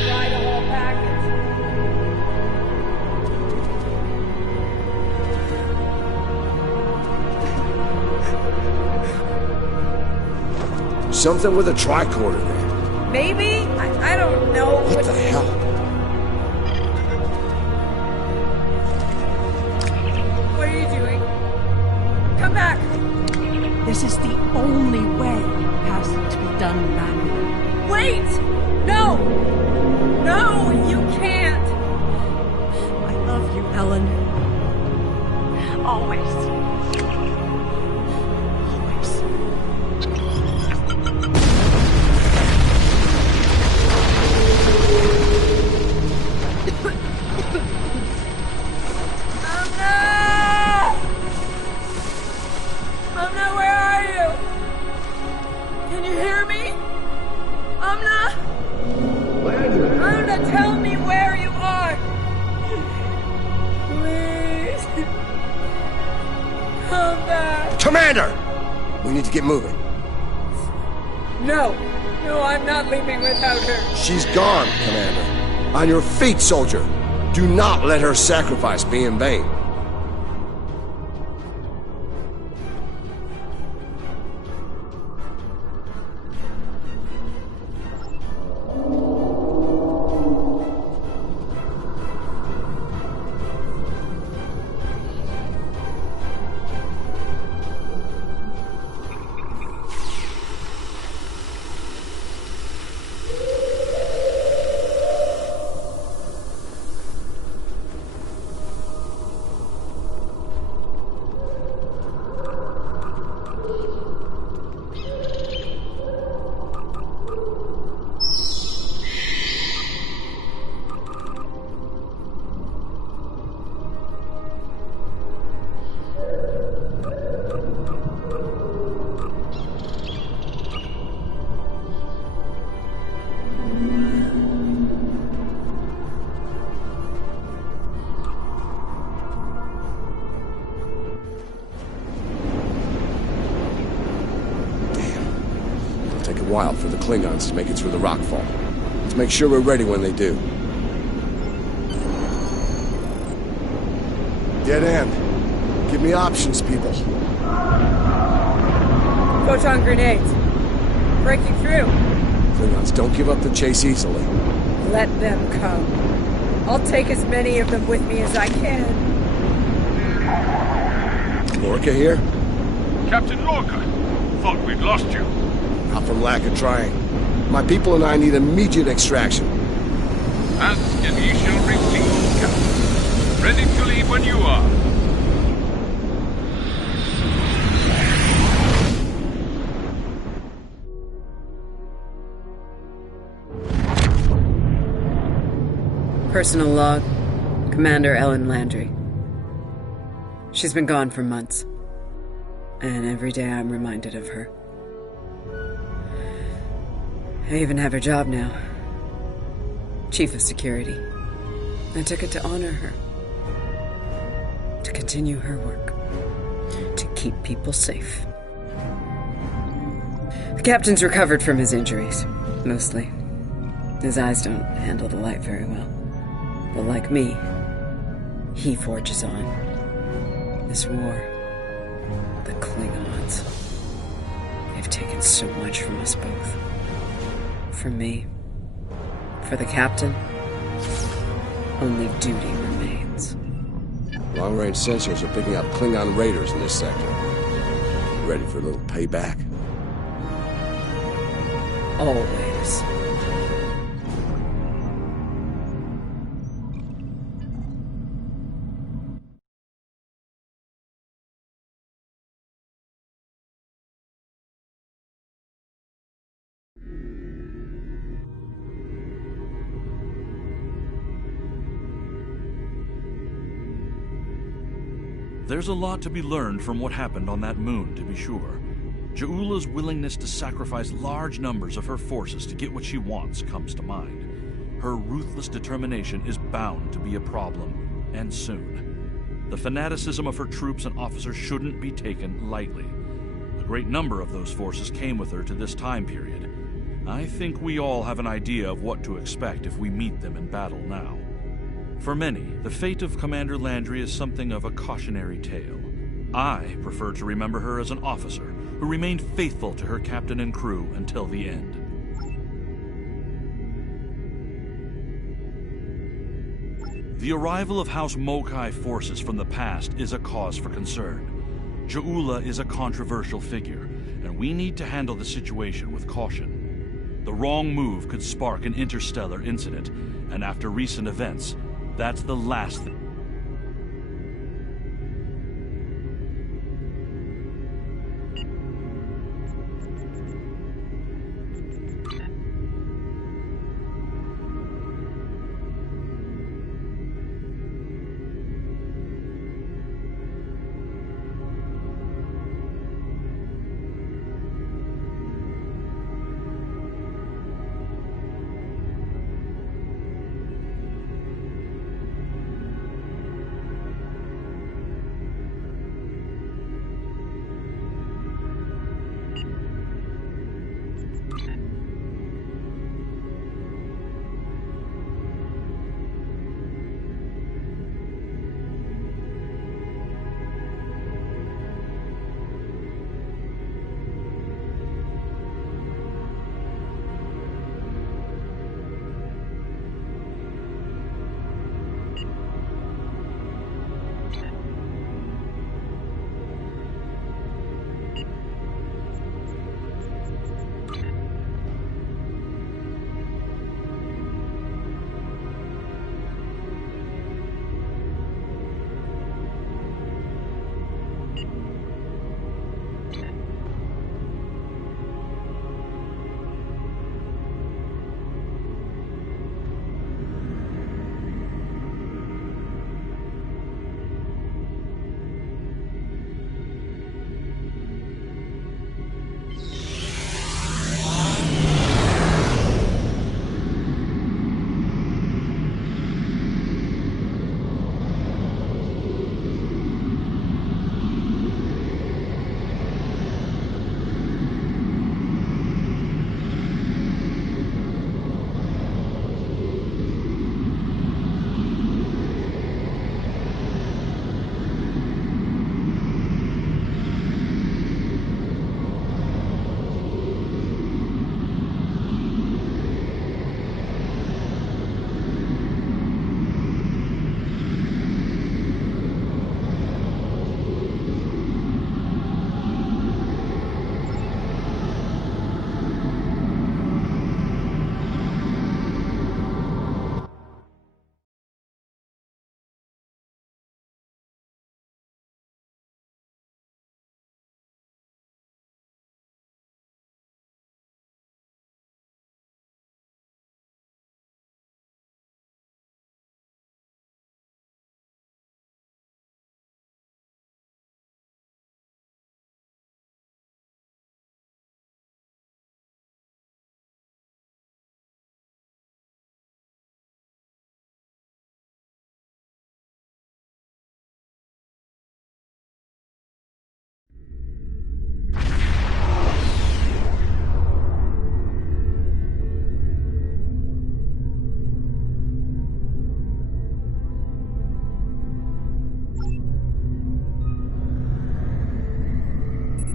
Try the whole package. Something with a tricorder there. Maybe? I don't know. What the hell? What are you doing? Come back! This is the only way it has to be done manually. Wait! No! No, you can't! I love you, Ellen. Always. Amna, where are you? Can you hear me? Amna? Amna, tell me where you are. Please. Come back. Commander! We need to get moving. No. No, I'm not leaving without her. She's gone, Commander. On your feet, soldier. Do not let her sacrifice be in vain. While for the Klingons to make it through the rockfall. Let's make sure we're ready when they do. Dead end. Give me options, people. Photon grenades. Breaking through. Klingons don't give up the chase easily. Let them come. I'll take as many of them with me as I can. Lorca here? Captain Lorca. Thought we'd lost you. Not from lack of trying. My people and I need immediate extraction. Ask and ye shall receive, Captain. Ready to leave when you are. Personal log. Commander Ellen Landry. She's been gone for months. And every day I'm reminded of her. I even have her job now. Chief of Security. I took it to honor her. To continue her work. To keep people safe. The captain's recovered from his injuries, mostly. His eyes don't handle the light very well. But like me, he forges on. This war, the Klingons, they've taken so much from us both. From me, for the captain, only duty remains. Long-range sensors are picking up Klingon raiders in this sector. Ready for a little payback? Always. There's a lot to be learned from what happened on that moon, to be sure. Ja'ula's willingness to sacrifice large numbers of her forces to get what she wants comes to mind. Her ruthless determination is bound to be a problem, and soon. The fanaticism of her troops and officers shouldn't be taken lightly. A great number of those forces came with her to this time period. I think we all have an idea of what to expect if we meet them in battle now. For many, the fate of Commander Landry is something of a cautionary tale. I prefer to remember her as an officer who remained faithful to her captain and crew until the end. The arrival of House Mokai forces from the past is a cause for concern. Ja'ula is a controversial figure, and we need to handle the situation with caution. The wrong move could spark an interstellar incident, and after recent events, that's the last thing.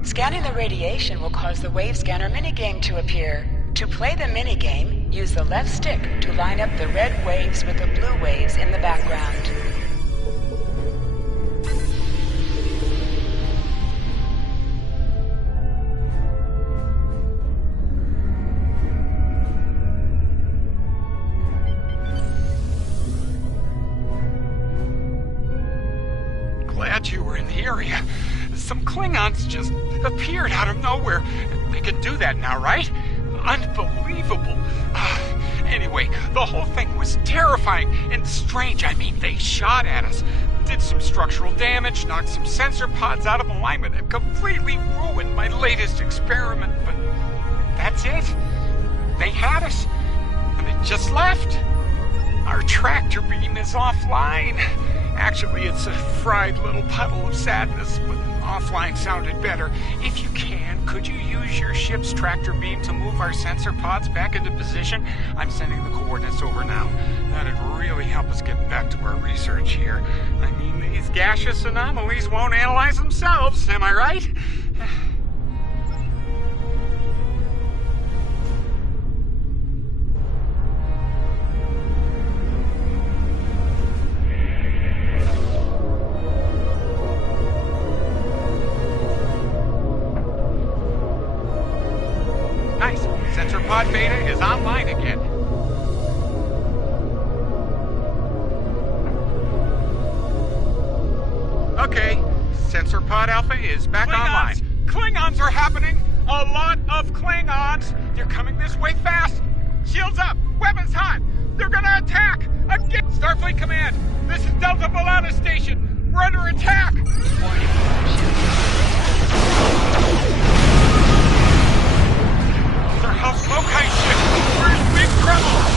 Scanning the radiation will cause the wave scanner minigame to appear. To play the minigame, use the left stick to line up the red waves with the blue waves in the background. Glad you were in the area. Some Klingons just appeared out of nowhere. They can do that now, right? Unbelievable. Anyway, the whole thing was terrifying and strange. I mean, they shot at us, did some structural damage, knocked some sensor pods out of alignment, and completely ruined my latest experiment. But that's it. They had us, and they just left. Our tractor beam is offline. Actually, it's a fried little puddle of sadness, but offline sounded better. If you can, could you use your ship's tractor beam to move our sensor pods back into position? I'm sending the coordinates over now. That'd really help us get back to our research here. I mean, these gaseous anomalies won't analyze themselves, am I right? Nice. Sensor pod beta is online again. Okay. Sensor pod alpha is back online. Klingons are happening! A lot of Klingons! They're coming this way fast! Shields up! Weapons hot! They're gonna attack! Again! Starfleet Command! This is Delta Balana Station! We're under attack! Our House Lokai ship! We're in big trouble!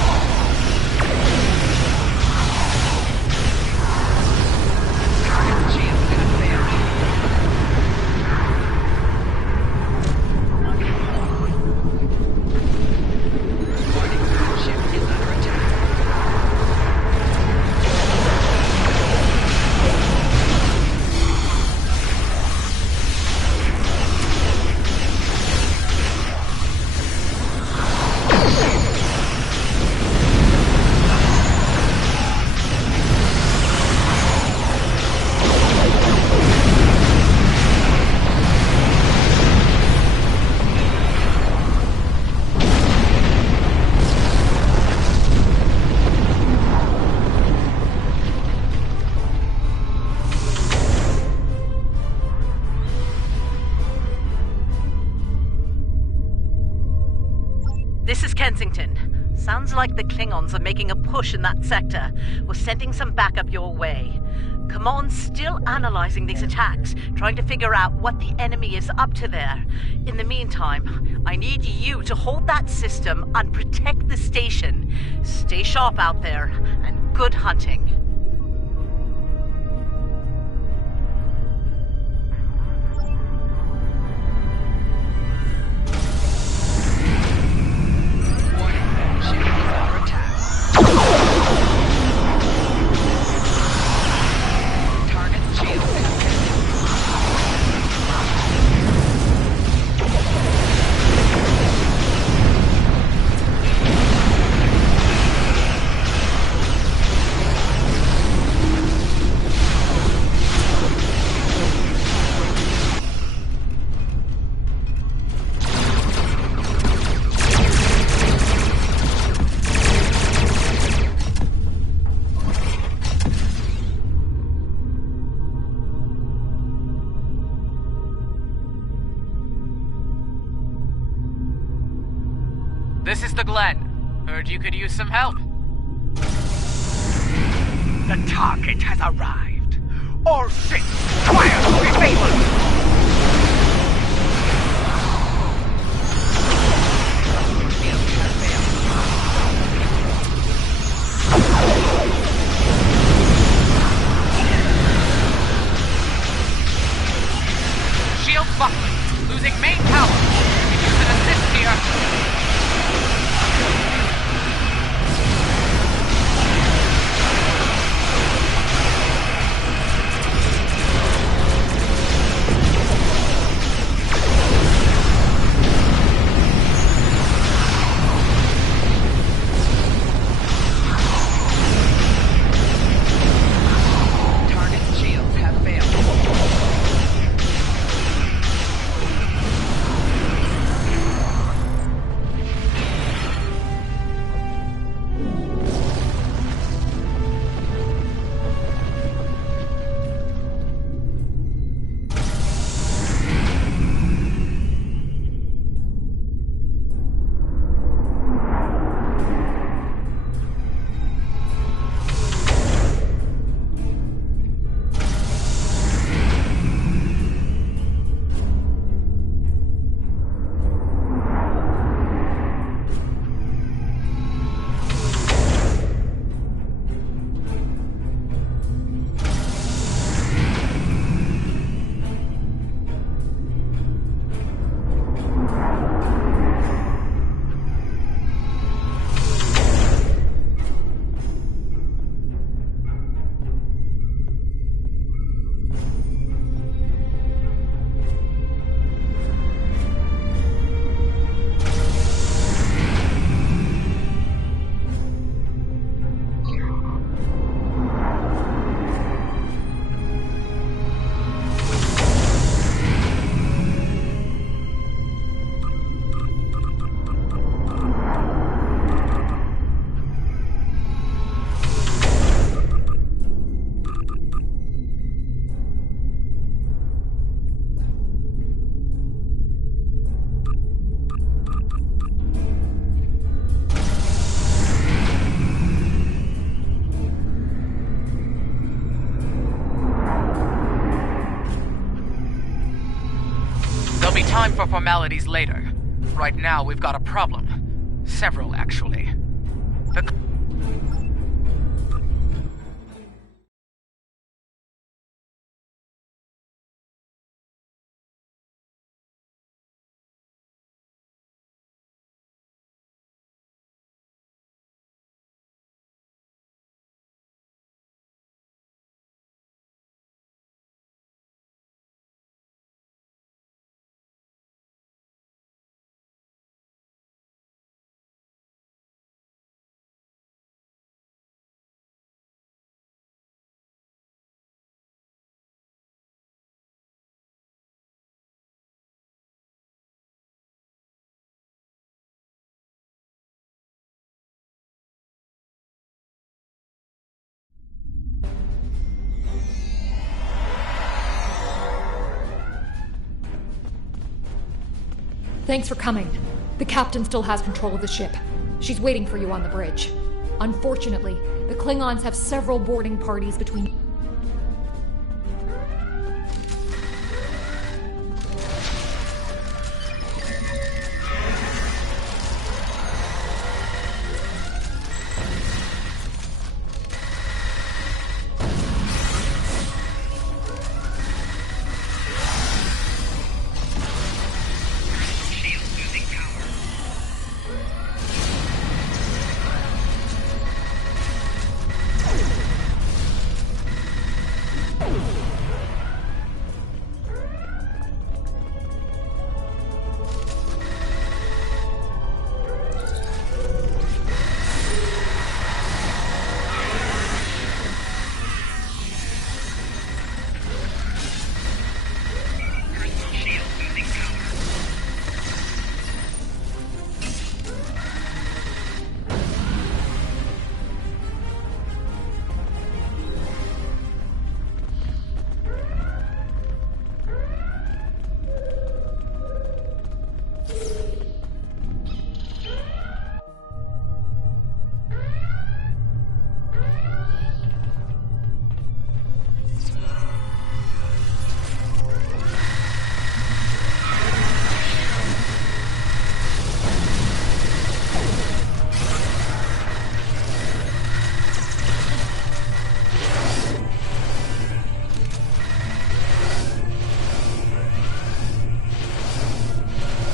This is Kensington. Sounds like the Klingons are making a push in that sector. We're sending some backup your way. Command's still analyzing these attacks, trying to figure out what the enemy is up to there. In the meantime, I need you to hold that system and protect the station. Stay sharp out there, and good hunting. This is the Glen. Heard you could use some help. The target has arrived. All ships, fire disabled! Shields buckling. Losing main power. We can use an assist here. formalities later. Right now, we've got a problem. Several, actually. Thanks for coming. The captain still has control of the ship. She's waiting for you on the bridge. Unfortunately, the Klingons have several boarding parties between...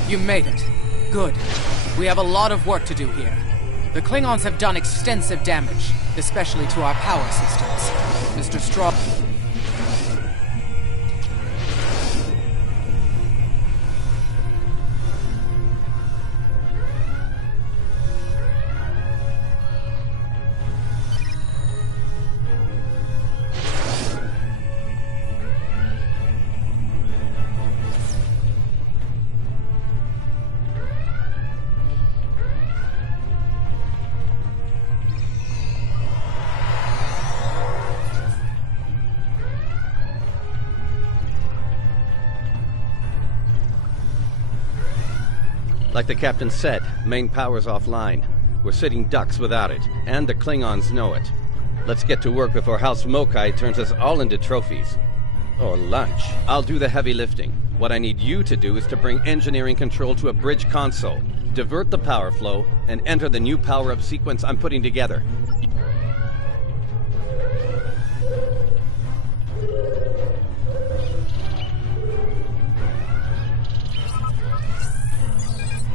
You made it. Good. We have a lot of work to do here. The Klingons have done extensive damage, especially to our power systems. Mr. Straw... Like the captain said, main power's offline. We're sitting ducks without it, and the Klingons know it. Let's get to work before House Mokai turns us all into trophies. Or lunch. I'll do the heavy lifting. What I need you to do is to bring engineering control to a bridge console, divert the power flow, and enter the new power-up sequence I'm putting together.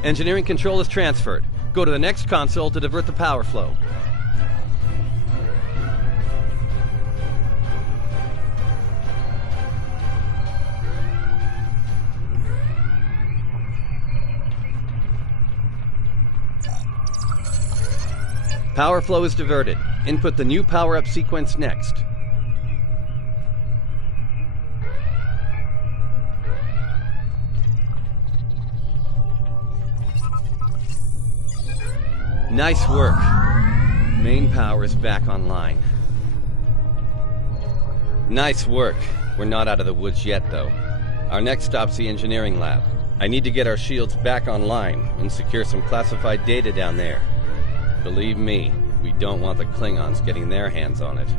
Engineering control is transferred. Go to the next console to divert the power flow. Power flow is diverted. Input the new power-up sequence next. Nice work. Main power is back online. Nice work. We're not out of the woods yet, though. Our next stop's the engineering lab. I need to get our shields back online and secure some classified data down there. Believe me, we don't want the Klingons getting their hands on it.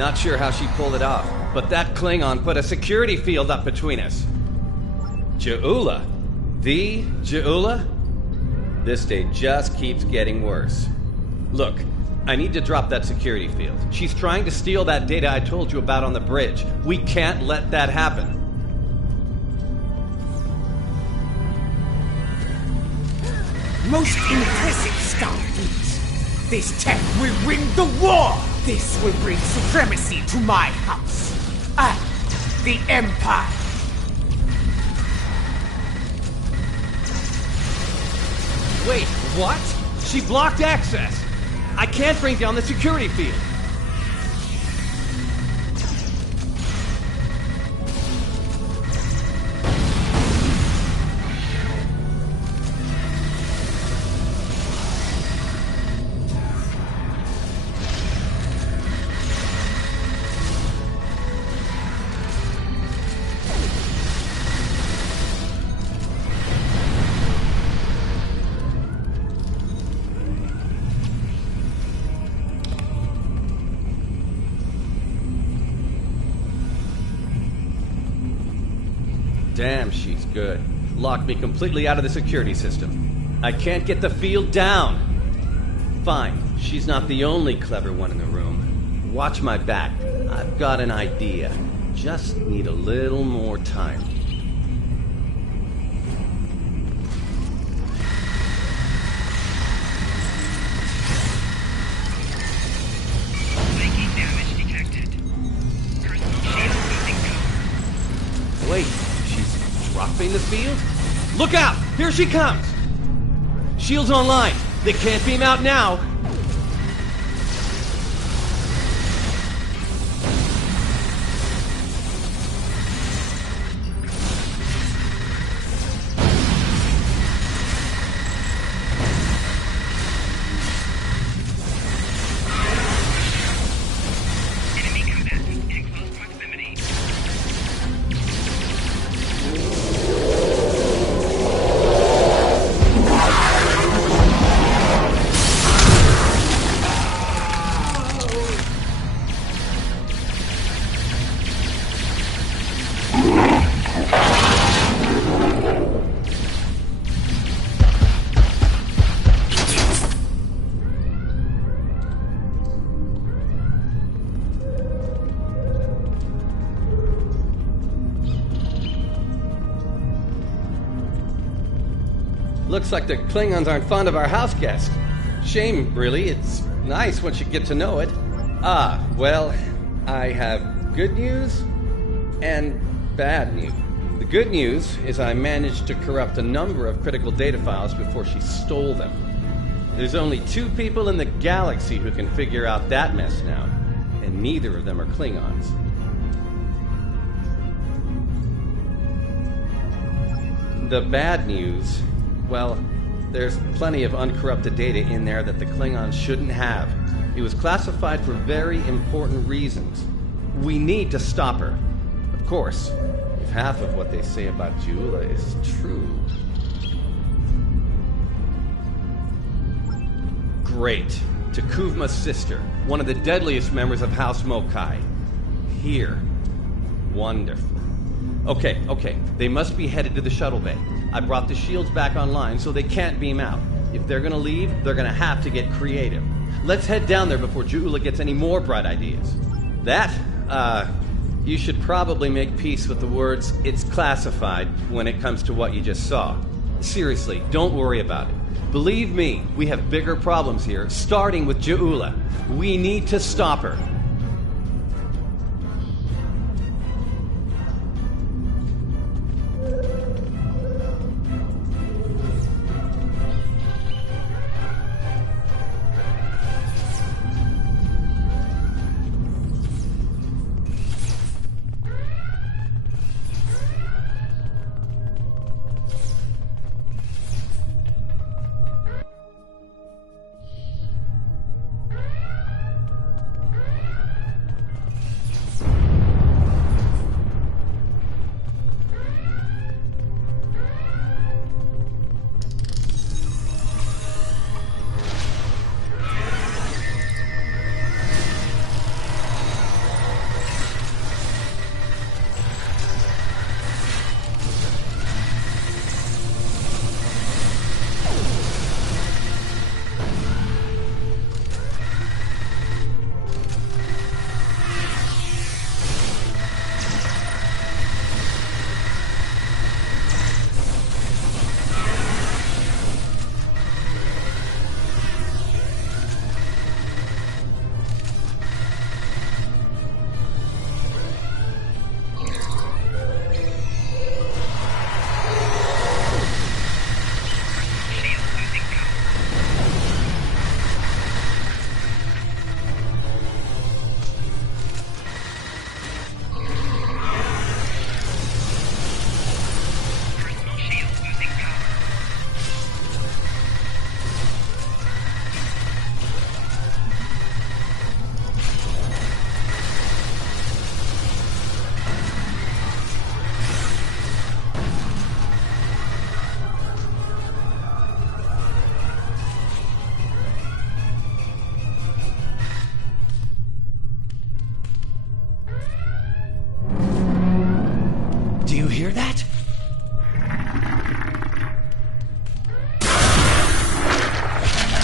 Not sure how she pulled it off, but that Klingon put a security field up between us. Ja'ula? The Ja'ula? This day just keeps getting worse. Look, I need to drop that security field. She's trying to steal that data I told you about on the bridge. We can't let that happen. Most impressive, Starfleet. This tech will win the war. This will bring supremacy to my house. The Empire. Wait, what? She blocked access. I can't bring down the security field. Damn, she's good. Locked me completely out of the security system. I can't get the field down. Fine, she's not the only clever one in the room. Watch my back. I've got an idea. Just need a little more time. Breaking damage detected. Personal shield losing power. Wait. Dropping the field? Look out! Here she comes! Shield's online. They can't beam out now. Looks like the Klingons aren't fond of our house guest. Shame, really. It's nice once you get to know it. Well, I have good news and bad news. The good news is I managed to corrupt a number of critical data files before she stole them. There's only 2 people in the galaxy who can figure out that mess now, and neither of them are Klingons. The bad news, well, there's plenty of uncorrupted data in there that the Klingons shouldn't have. It was classified for very important reasons. We need to stop her. Of course, if half of what they say about Ja'ula is true. Great. T'Kuvma's sister, one of the deadliest members of House Mokai. Here. Wonderful. Okay. They must be headed to the shuttle bay. I brought the shields back online so they can't beam out. If they're gonna leave, they're gonna have to get creative. Let's head down there before Ja'ula gets any more bright ideas. You should probably make peace with the words, "it's classified," when it comes to what you just saw. Seriously, don't worry about it. Believe me, we have bigger problems here, starting with Ja'ula. We need to stop her.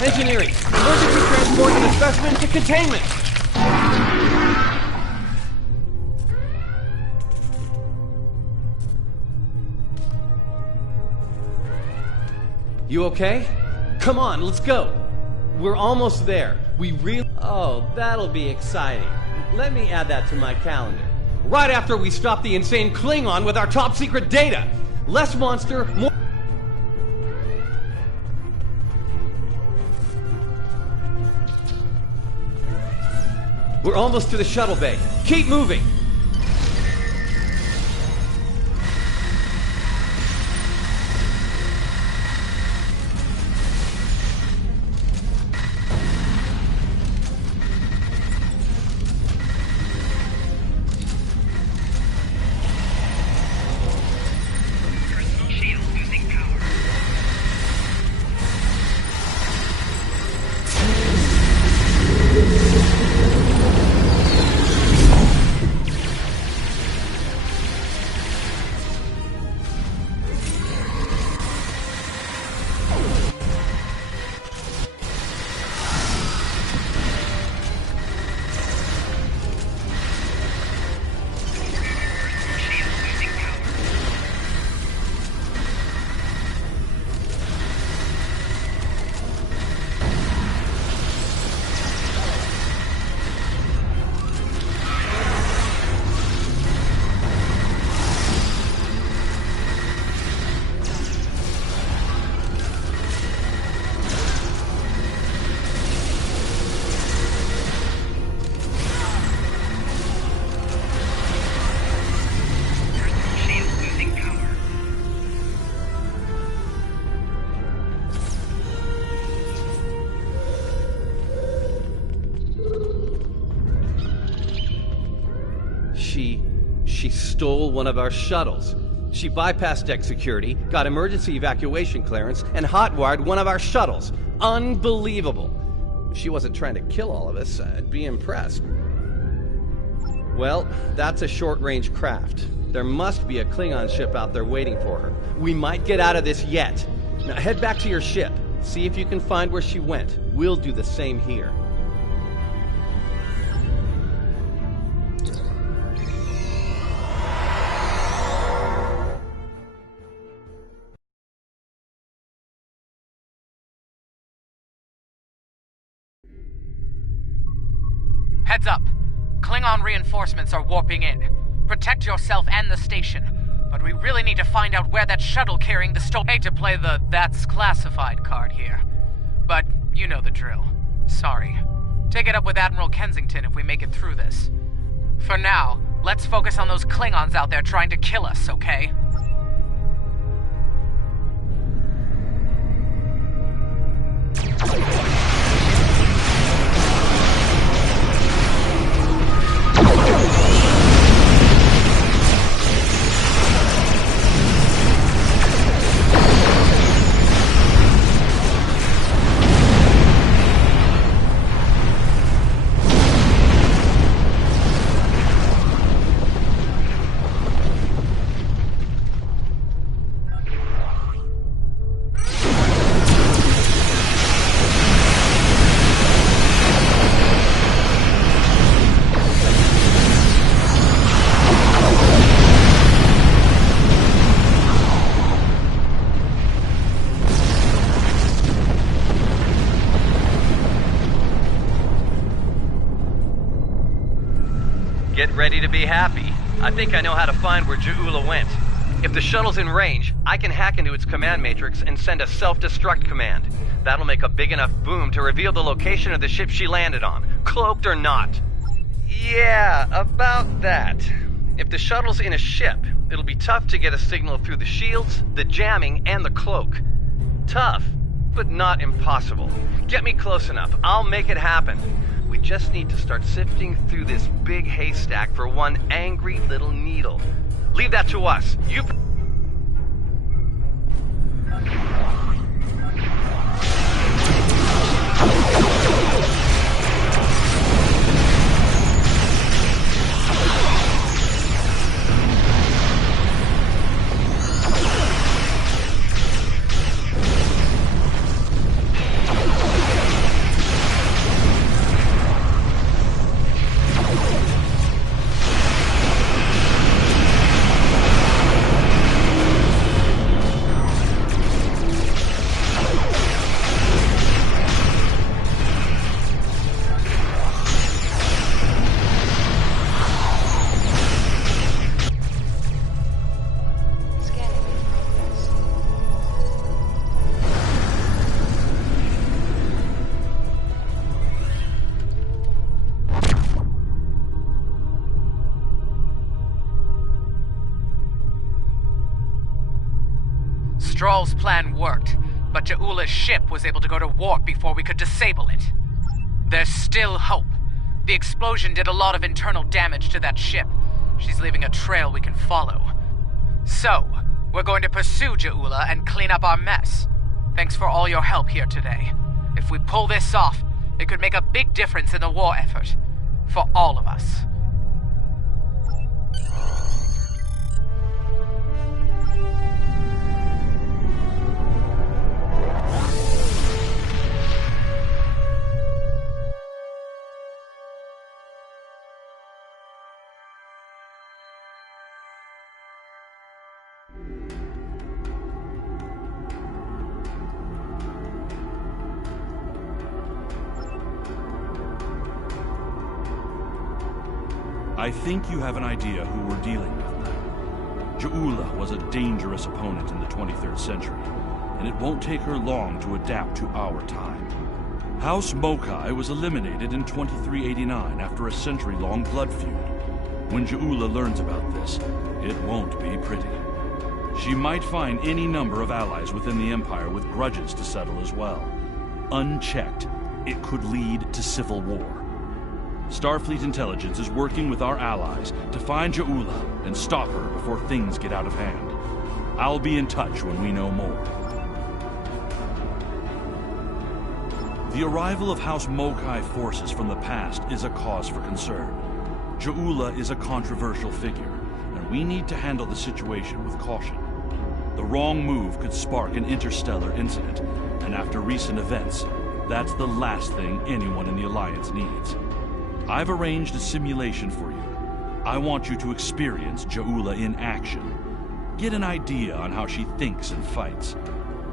Engineering. Emergency transport of the specimen to containment. You okay? Come on, let's go. We're almost there. We really... Oh, that'll be exciting. Let me add that to my calendar. Right after we stop the insane Klingon with our top secret data. Less monster, more... We're almost to the shuttle bay. Keep moving. She stole one of our shuttles. She bypassed deck security, got emergency evacuation clearance, and hotwired one of our shuttles. Unbelievable. If she wasn't trying to kill all of us, I'd be impressed. Well, that's a short-range craft. There must be a Klingon ship out there waiting for her. We might get out of this yet. Now head back to your ship. See if you can find where she went. We'll do the same here. Heads up. Klingon reinforcements are warping in. Protect yourself and the station. But we really need to find out where that shuttle carrying the hate to play the "that's classified" card here. But you know the drill. Sorry. Take it up with Admiral Kensington if we make it through this. For now, let's focus on those Klingons out there trying to kill us, okay? Get ready to be happy. I think I know how to find where Ju'ula went. If the shuttle's in range, I can hack into its command matrix and send a self-destruct command. That'll make a big enough boom to reveal the location of the ship she landed on, cloaked or not. Yeah, about that. If the shuttle's in a ship, it'll be tough to get a signal through the shields, the jamming, and the cloak. Tough, but not impossible. Get me close enough, I'll make it happen. We just need to start sifting through this big haystack for one angry little needle. Leave that to us. You... Stroll's plan worked, but Ja'ula's ship was able to go to warp before we could disable it. There's still hope. The explosion did a lot of internal damage to that ship. She's leaving a trail we can follow. So, we're going to pursue Ja'ula and clean up our mess. Thanks for all your help here today. If we pull this off, it could make a big difference in the war effort. For all of us. I think you have an idea who we're dealing with now. Ja'ula was a dangerous opponent in the 23rd century, and it won't take her long to adapt to our time. House Mokai was eliminated in 2389 after a century-long blood feud. When Ja'ula learns about this, it won't be pretty. She might find any number of allies within the Empire with grudges to settle as well. Unchecked, it could lead to civil war. Starfleet Intelligence is working with our allies to find Ja'ula and stop her before things get out of hand. I'll be in touch when we know more. The arrival of House Mokai forces from the past is a cause for concern. Ja'ula is a controversial figure, and we need to handle the situation with caution. The wrong move could spark an interstellar incident, and after recent events, that's the last thing anyone in the Alliance needs. I've arranged a simulation for you. I want you to experience Ja'ula in action. Get an idea on how she thinks and fights.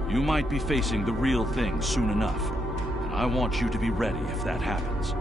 You might be facing the real thing soon enough, and I want you to be ready if that happens.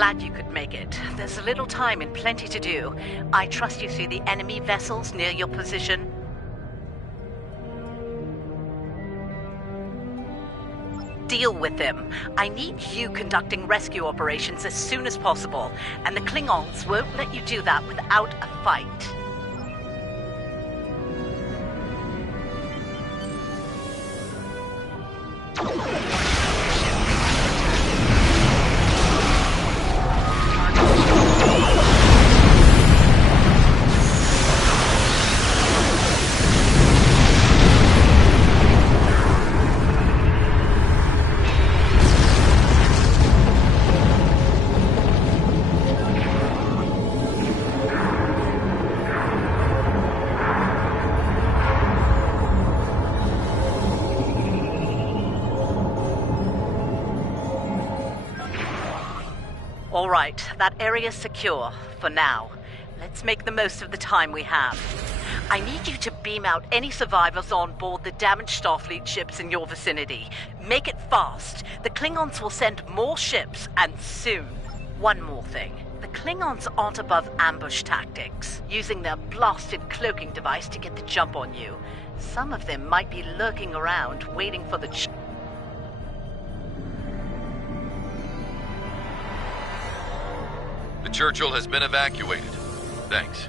Glad you could make it. There's a little time and plenty to do. I trust you see the enemy vessels near your position. Deal with them. I need you conducting rescue operations as soon as possible, and the Klingons won't let you do that without a fight. All right, that area's secure, for now. Let's make the most of the time we have. I need you to beam out any survivors on board the damaged Starfleet ships in your vicinity. Make it fast. The Klingons will send more ships, and soon. One more thing. The Klingons aren't above ambush tactics, using their blasted cloaking device to get the jump on you. Some of them might be lurking around, waiting for the The Churchill has been evacuated. Thanks.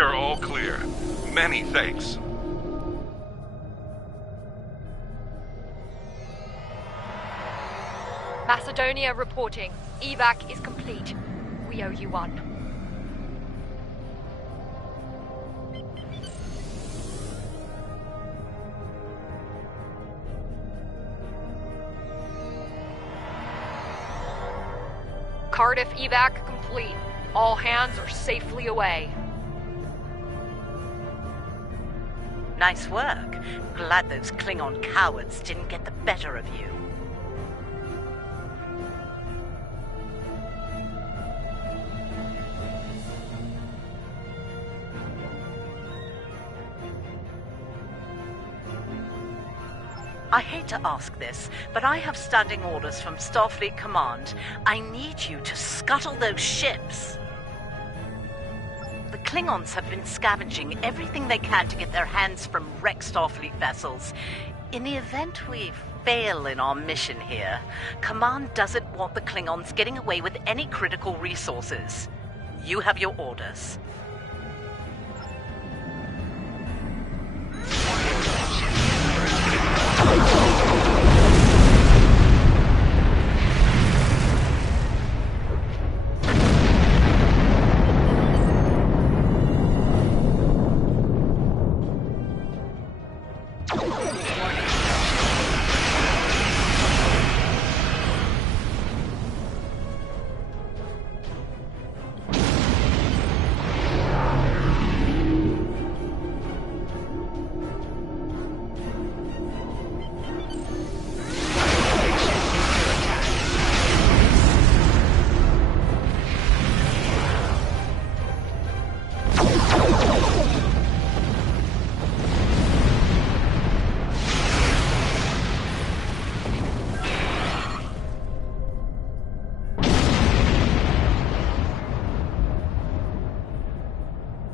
We're all clear. Many thanks. Macedonia reporting. Evac is complete. We owe you one. Cardiff evac complete. All hands are safely away. Nice work. Glad those Klingon cowards didn't get the better of you. I hate to ask this, but I have standing orders from Starfleet Command. I need you to scuttle those ships. The Klingons have been scavenging everything they can to get their hands from wrecked Starfleet vessels. In the event we fail in our mission here, Command doesn't want the Klingons getting away with any critical resources. You have your orders.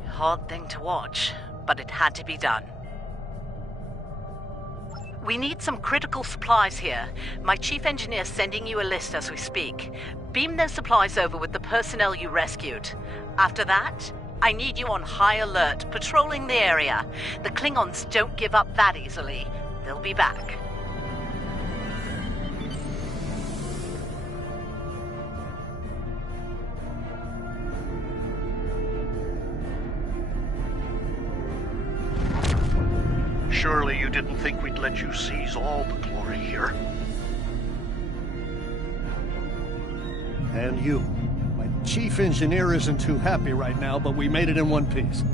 Hard thing to watch, but it had to be done. We need some critical supplies here. My chief engineer's sending you a list as we speak. Beam those supplies over with the personnel you rescued. After that, I need you on high alert, patrolling the area. The Klingons don't give up that easily. They'll be back. Surely you didn't think we'd let you seize all the glory here. And you. My chief engineer isn't too happy right now, but we made it in one piece.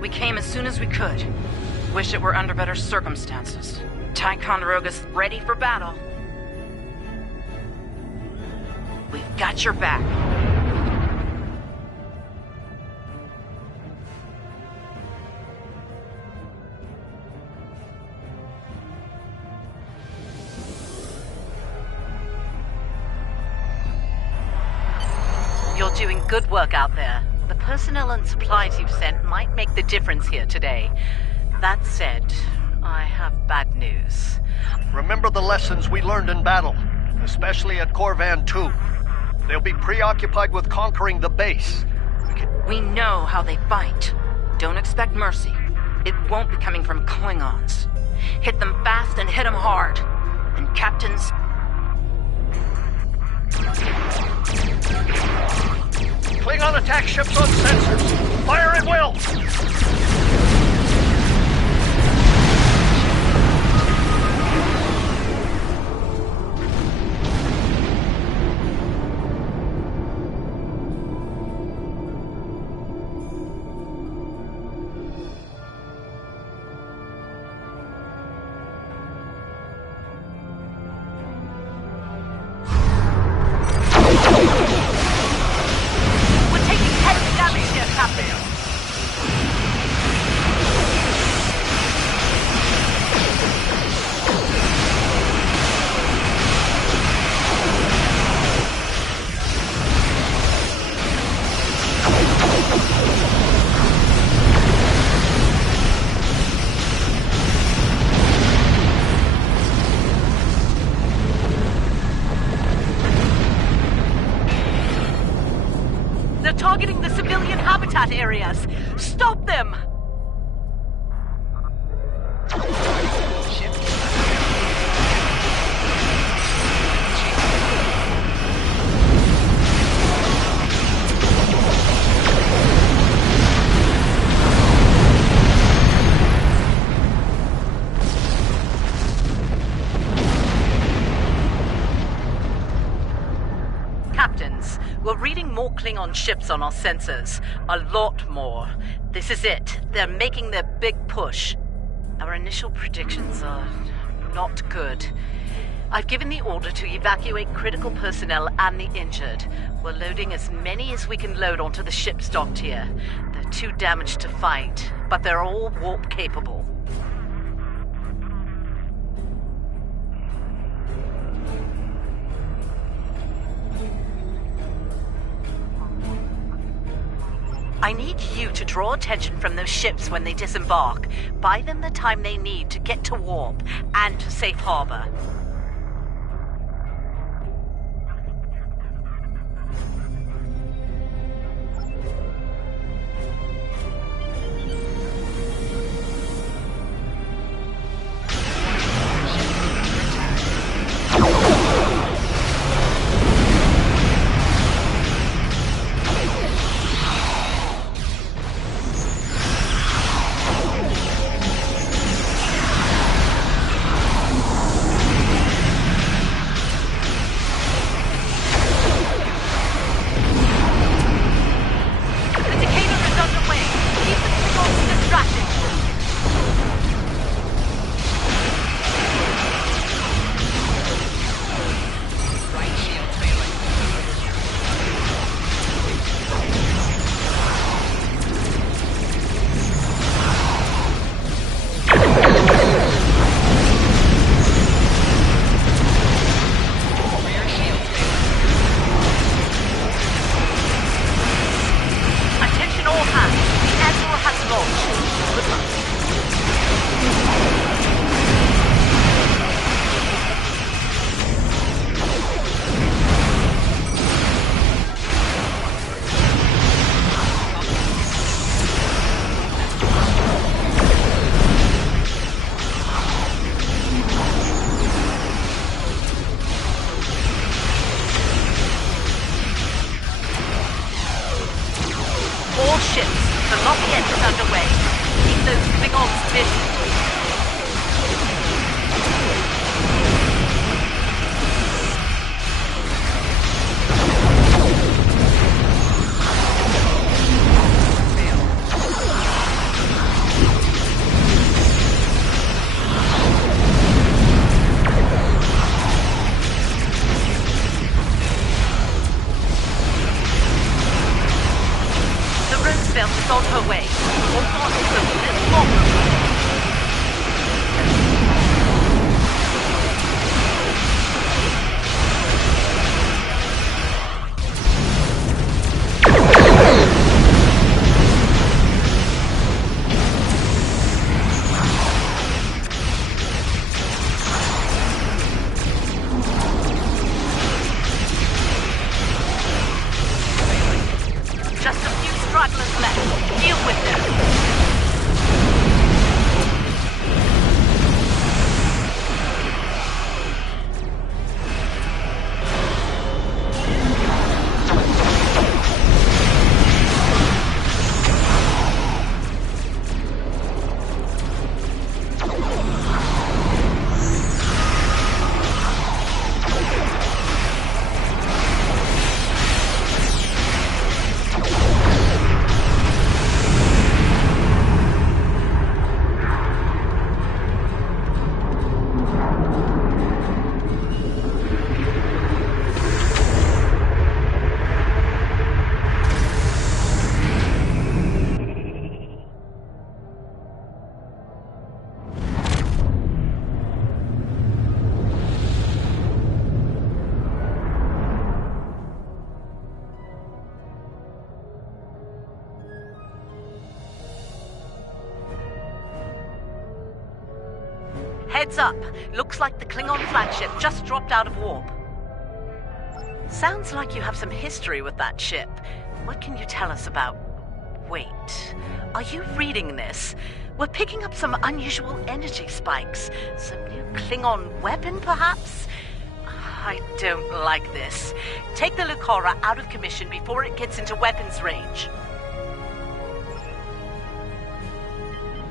We came as soon as we could. Wish it were under better circumstances. Ticonderoga's ready for battle. We've got your back. You're doing good work out there. The personnel and supplies you've sent might make the difference here today. That said, I have bad news. Remember the lessons we learned in battle, especially at Corvan 2. They'll be preoccupied with conquering the base. We know how they fight. Don't expect mercy. It won't be coming from Klingons. Hit them fast and hit them hard. And captains... Klingon attack ships on sensors. Fire at will! We're taking heavy damage here, Captain. targeting the civilian habitat areas. Stop them! Captains, we're reading more Klingon ships on our sensors. A lot more. This is it. They're making their big push. Our initial predictions are not good. I've given the order to evacuate critical personnel and the injured. We're loading as many as we can load onto the ships docked here. They're too damaged to fight, but they're all warp capable. I need you to draw attention from those ships when they disembark. Buy them the time they need to get to warp and to safe harbor. Heads up. Looks like the Klingon flagship just dropped out of warp. Sounds like you have some history with that ship. What can you tell us about... Wait, are you reading this? We're picking up some unusual energy spikes. Some new Klingon weapon, perhaps? I don't like this. Take the Lucora out of commission before it gets into weapons range.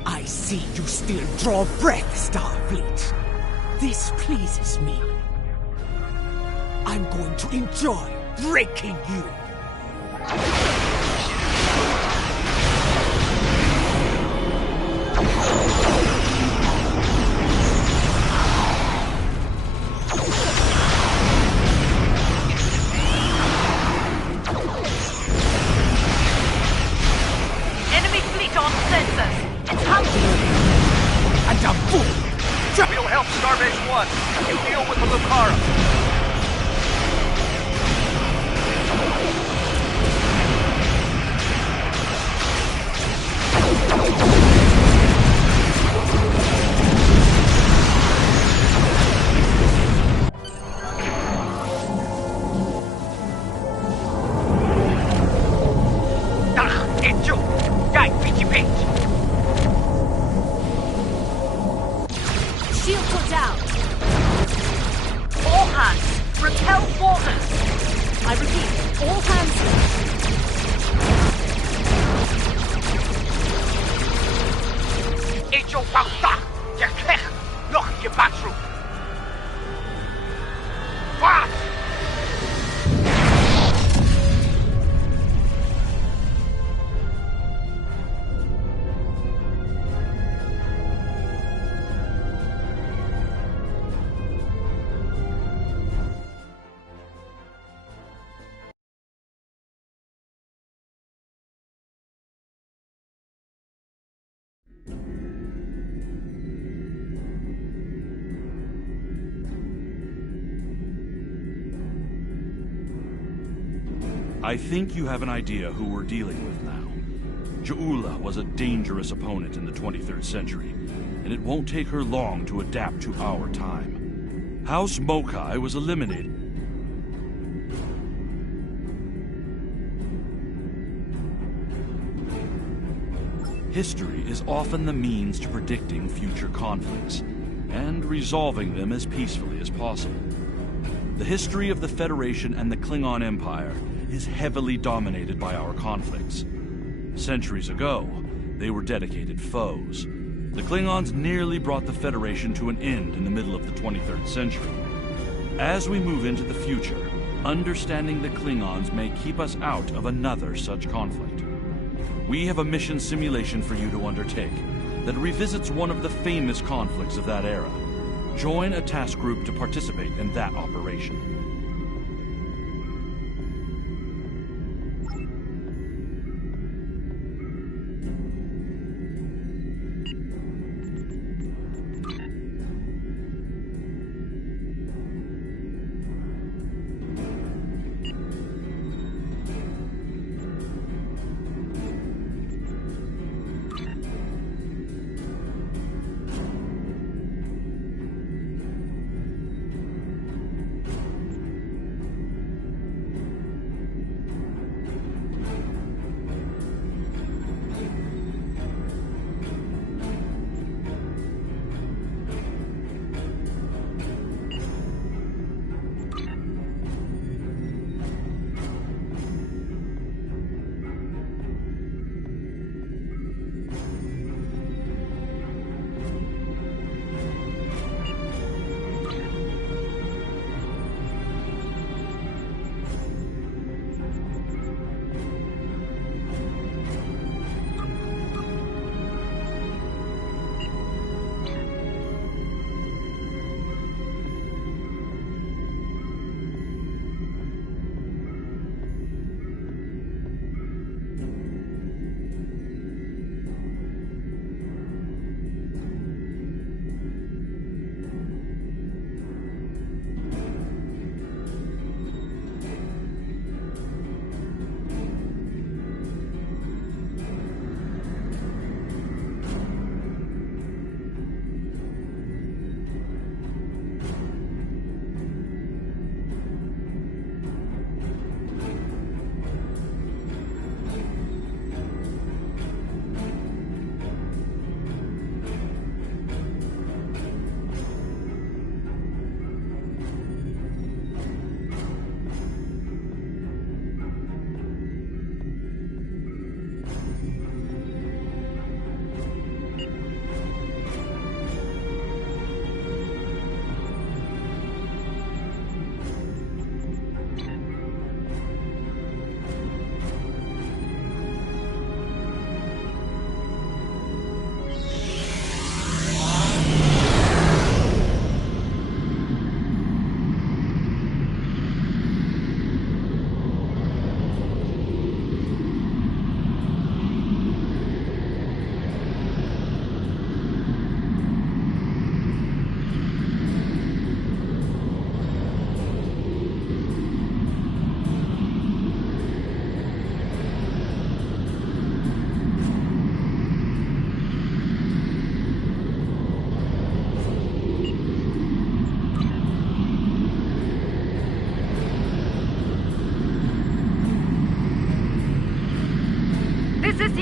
I see you still draw breath, Starfleet. This pleases me. I'm going to enjoy breaking you. Enemy fleet on sensors. It's hungry. And a fool. We'll help Starbase 1. You deal with the Lucara. Shields are down. All hands, repel waters. I repeat, all hands. Hecho pauta. Je krijgt nog je batroep. Wat? I think you have an idea who we're dealing with now. Ja'ula was a dangerous opponent in the 23rd century, and it won't take her long to adapt to our time. House Mokai was eliminated. History is often the means to predicting future conflicts, and resolving them as peacefully as possible. The history of the Federation and the Klingon Empire is heavily dominated by our conflicts. Centuries ago, they were dedicated foes. The Klingons nearly brought the Federation to an end in the middle of the 23rd century. As we move into the future, understanding the Klingons may keep us out of another such conflict. We have a mission simulation for you to undertake that revisits one of the famous conflicts of that era. Join a task group to participate in that operation.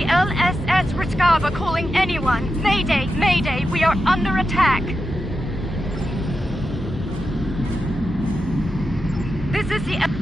LSS Riskava calling anyone. Mayday, Mayday, we are under attack. This is the...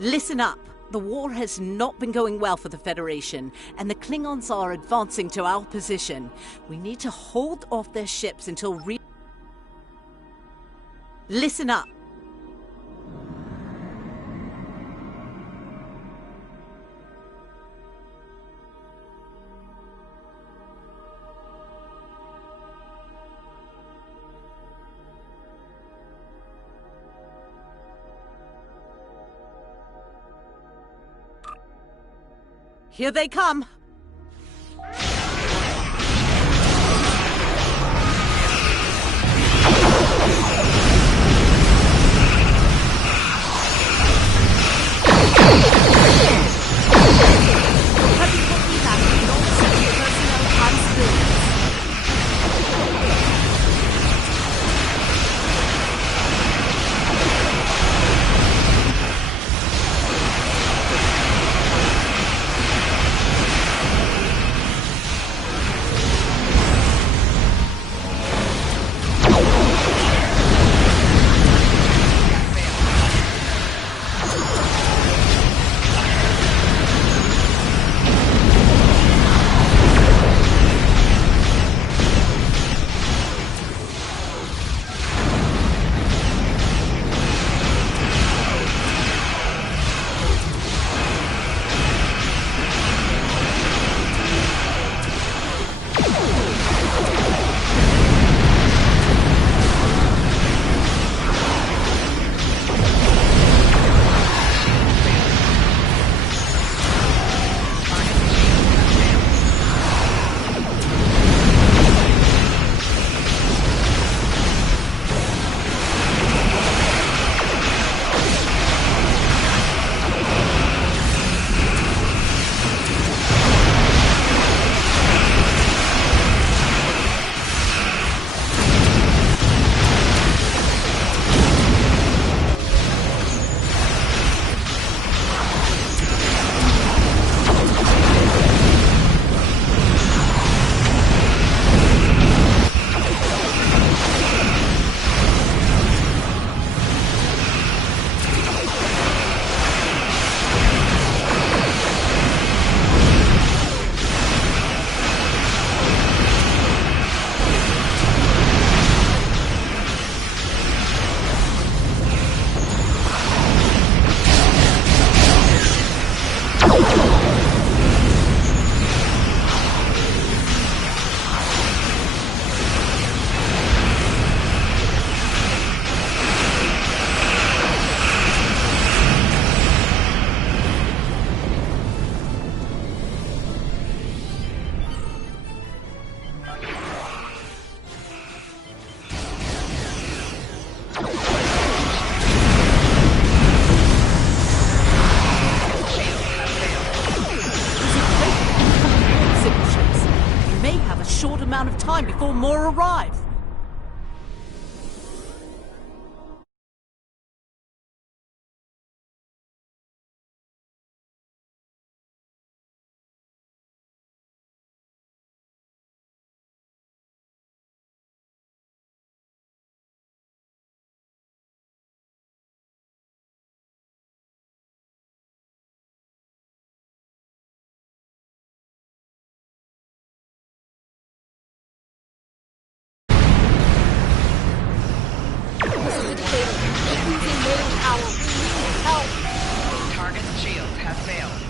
Listen up. The war has not been going well for the Federation, and the Klingons are advancing to our position. We need to hold off their ships until Listen up. Here they come. before more arrive. Target's shields have failed.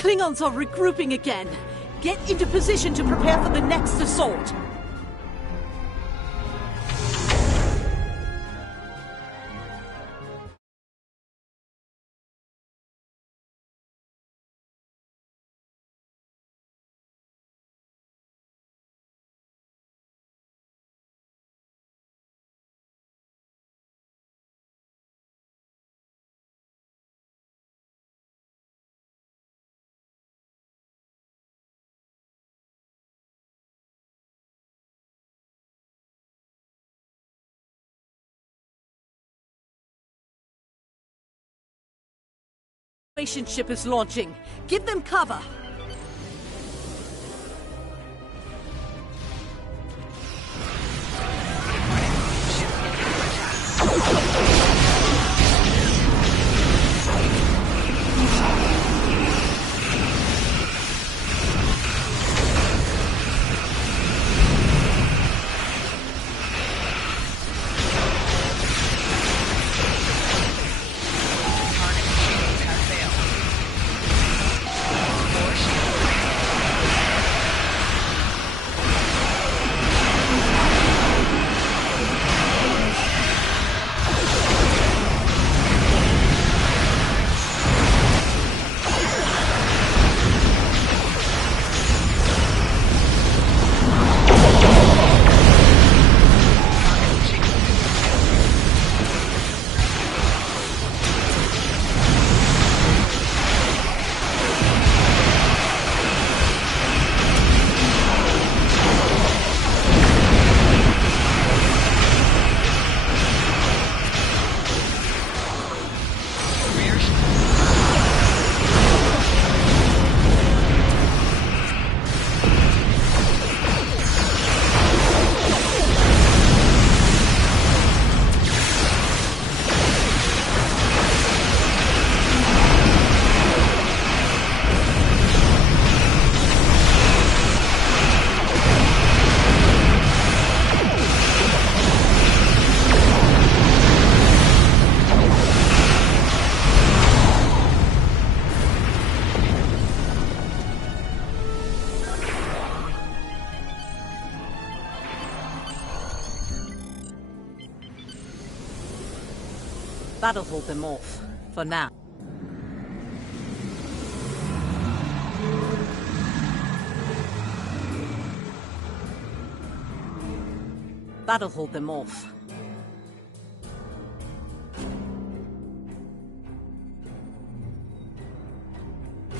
Klingons are regrouping again. Get into position to prepare for the next assault. Relationship is launching. Give them cover. That'll hold them off, for now. That'll hold them off.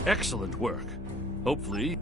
Excellent work. Hopefully,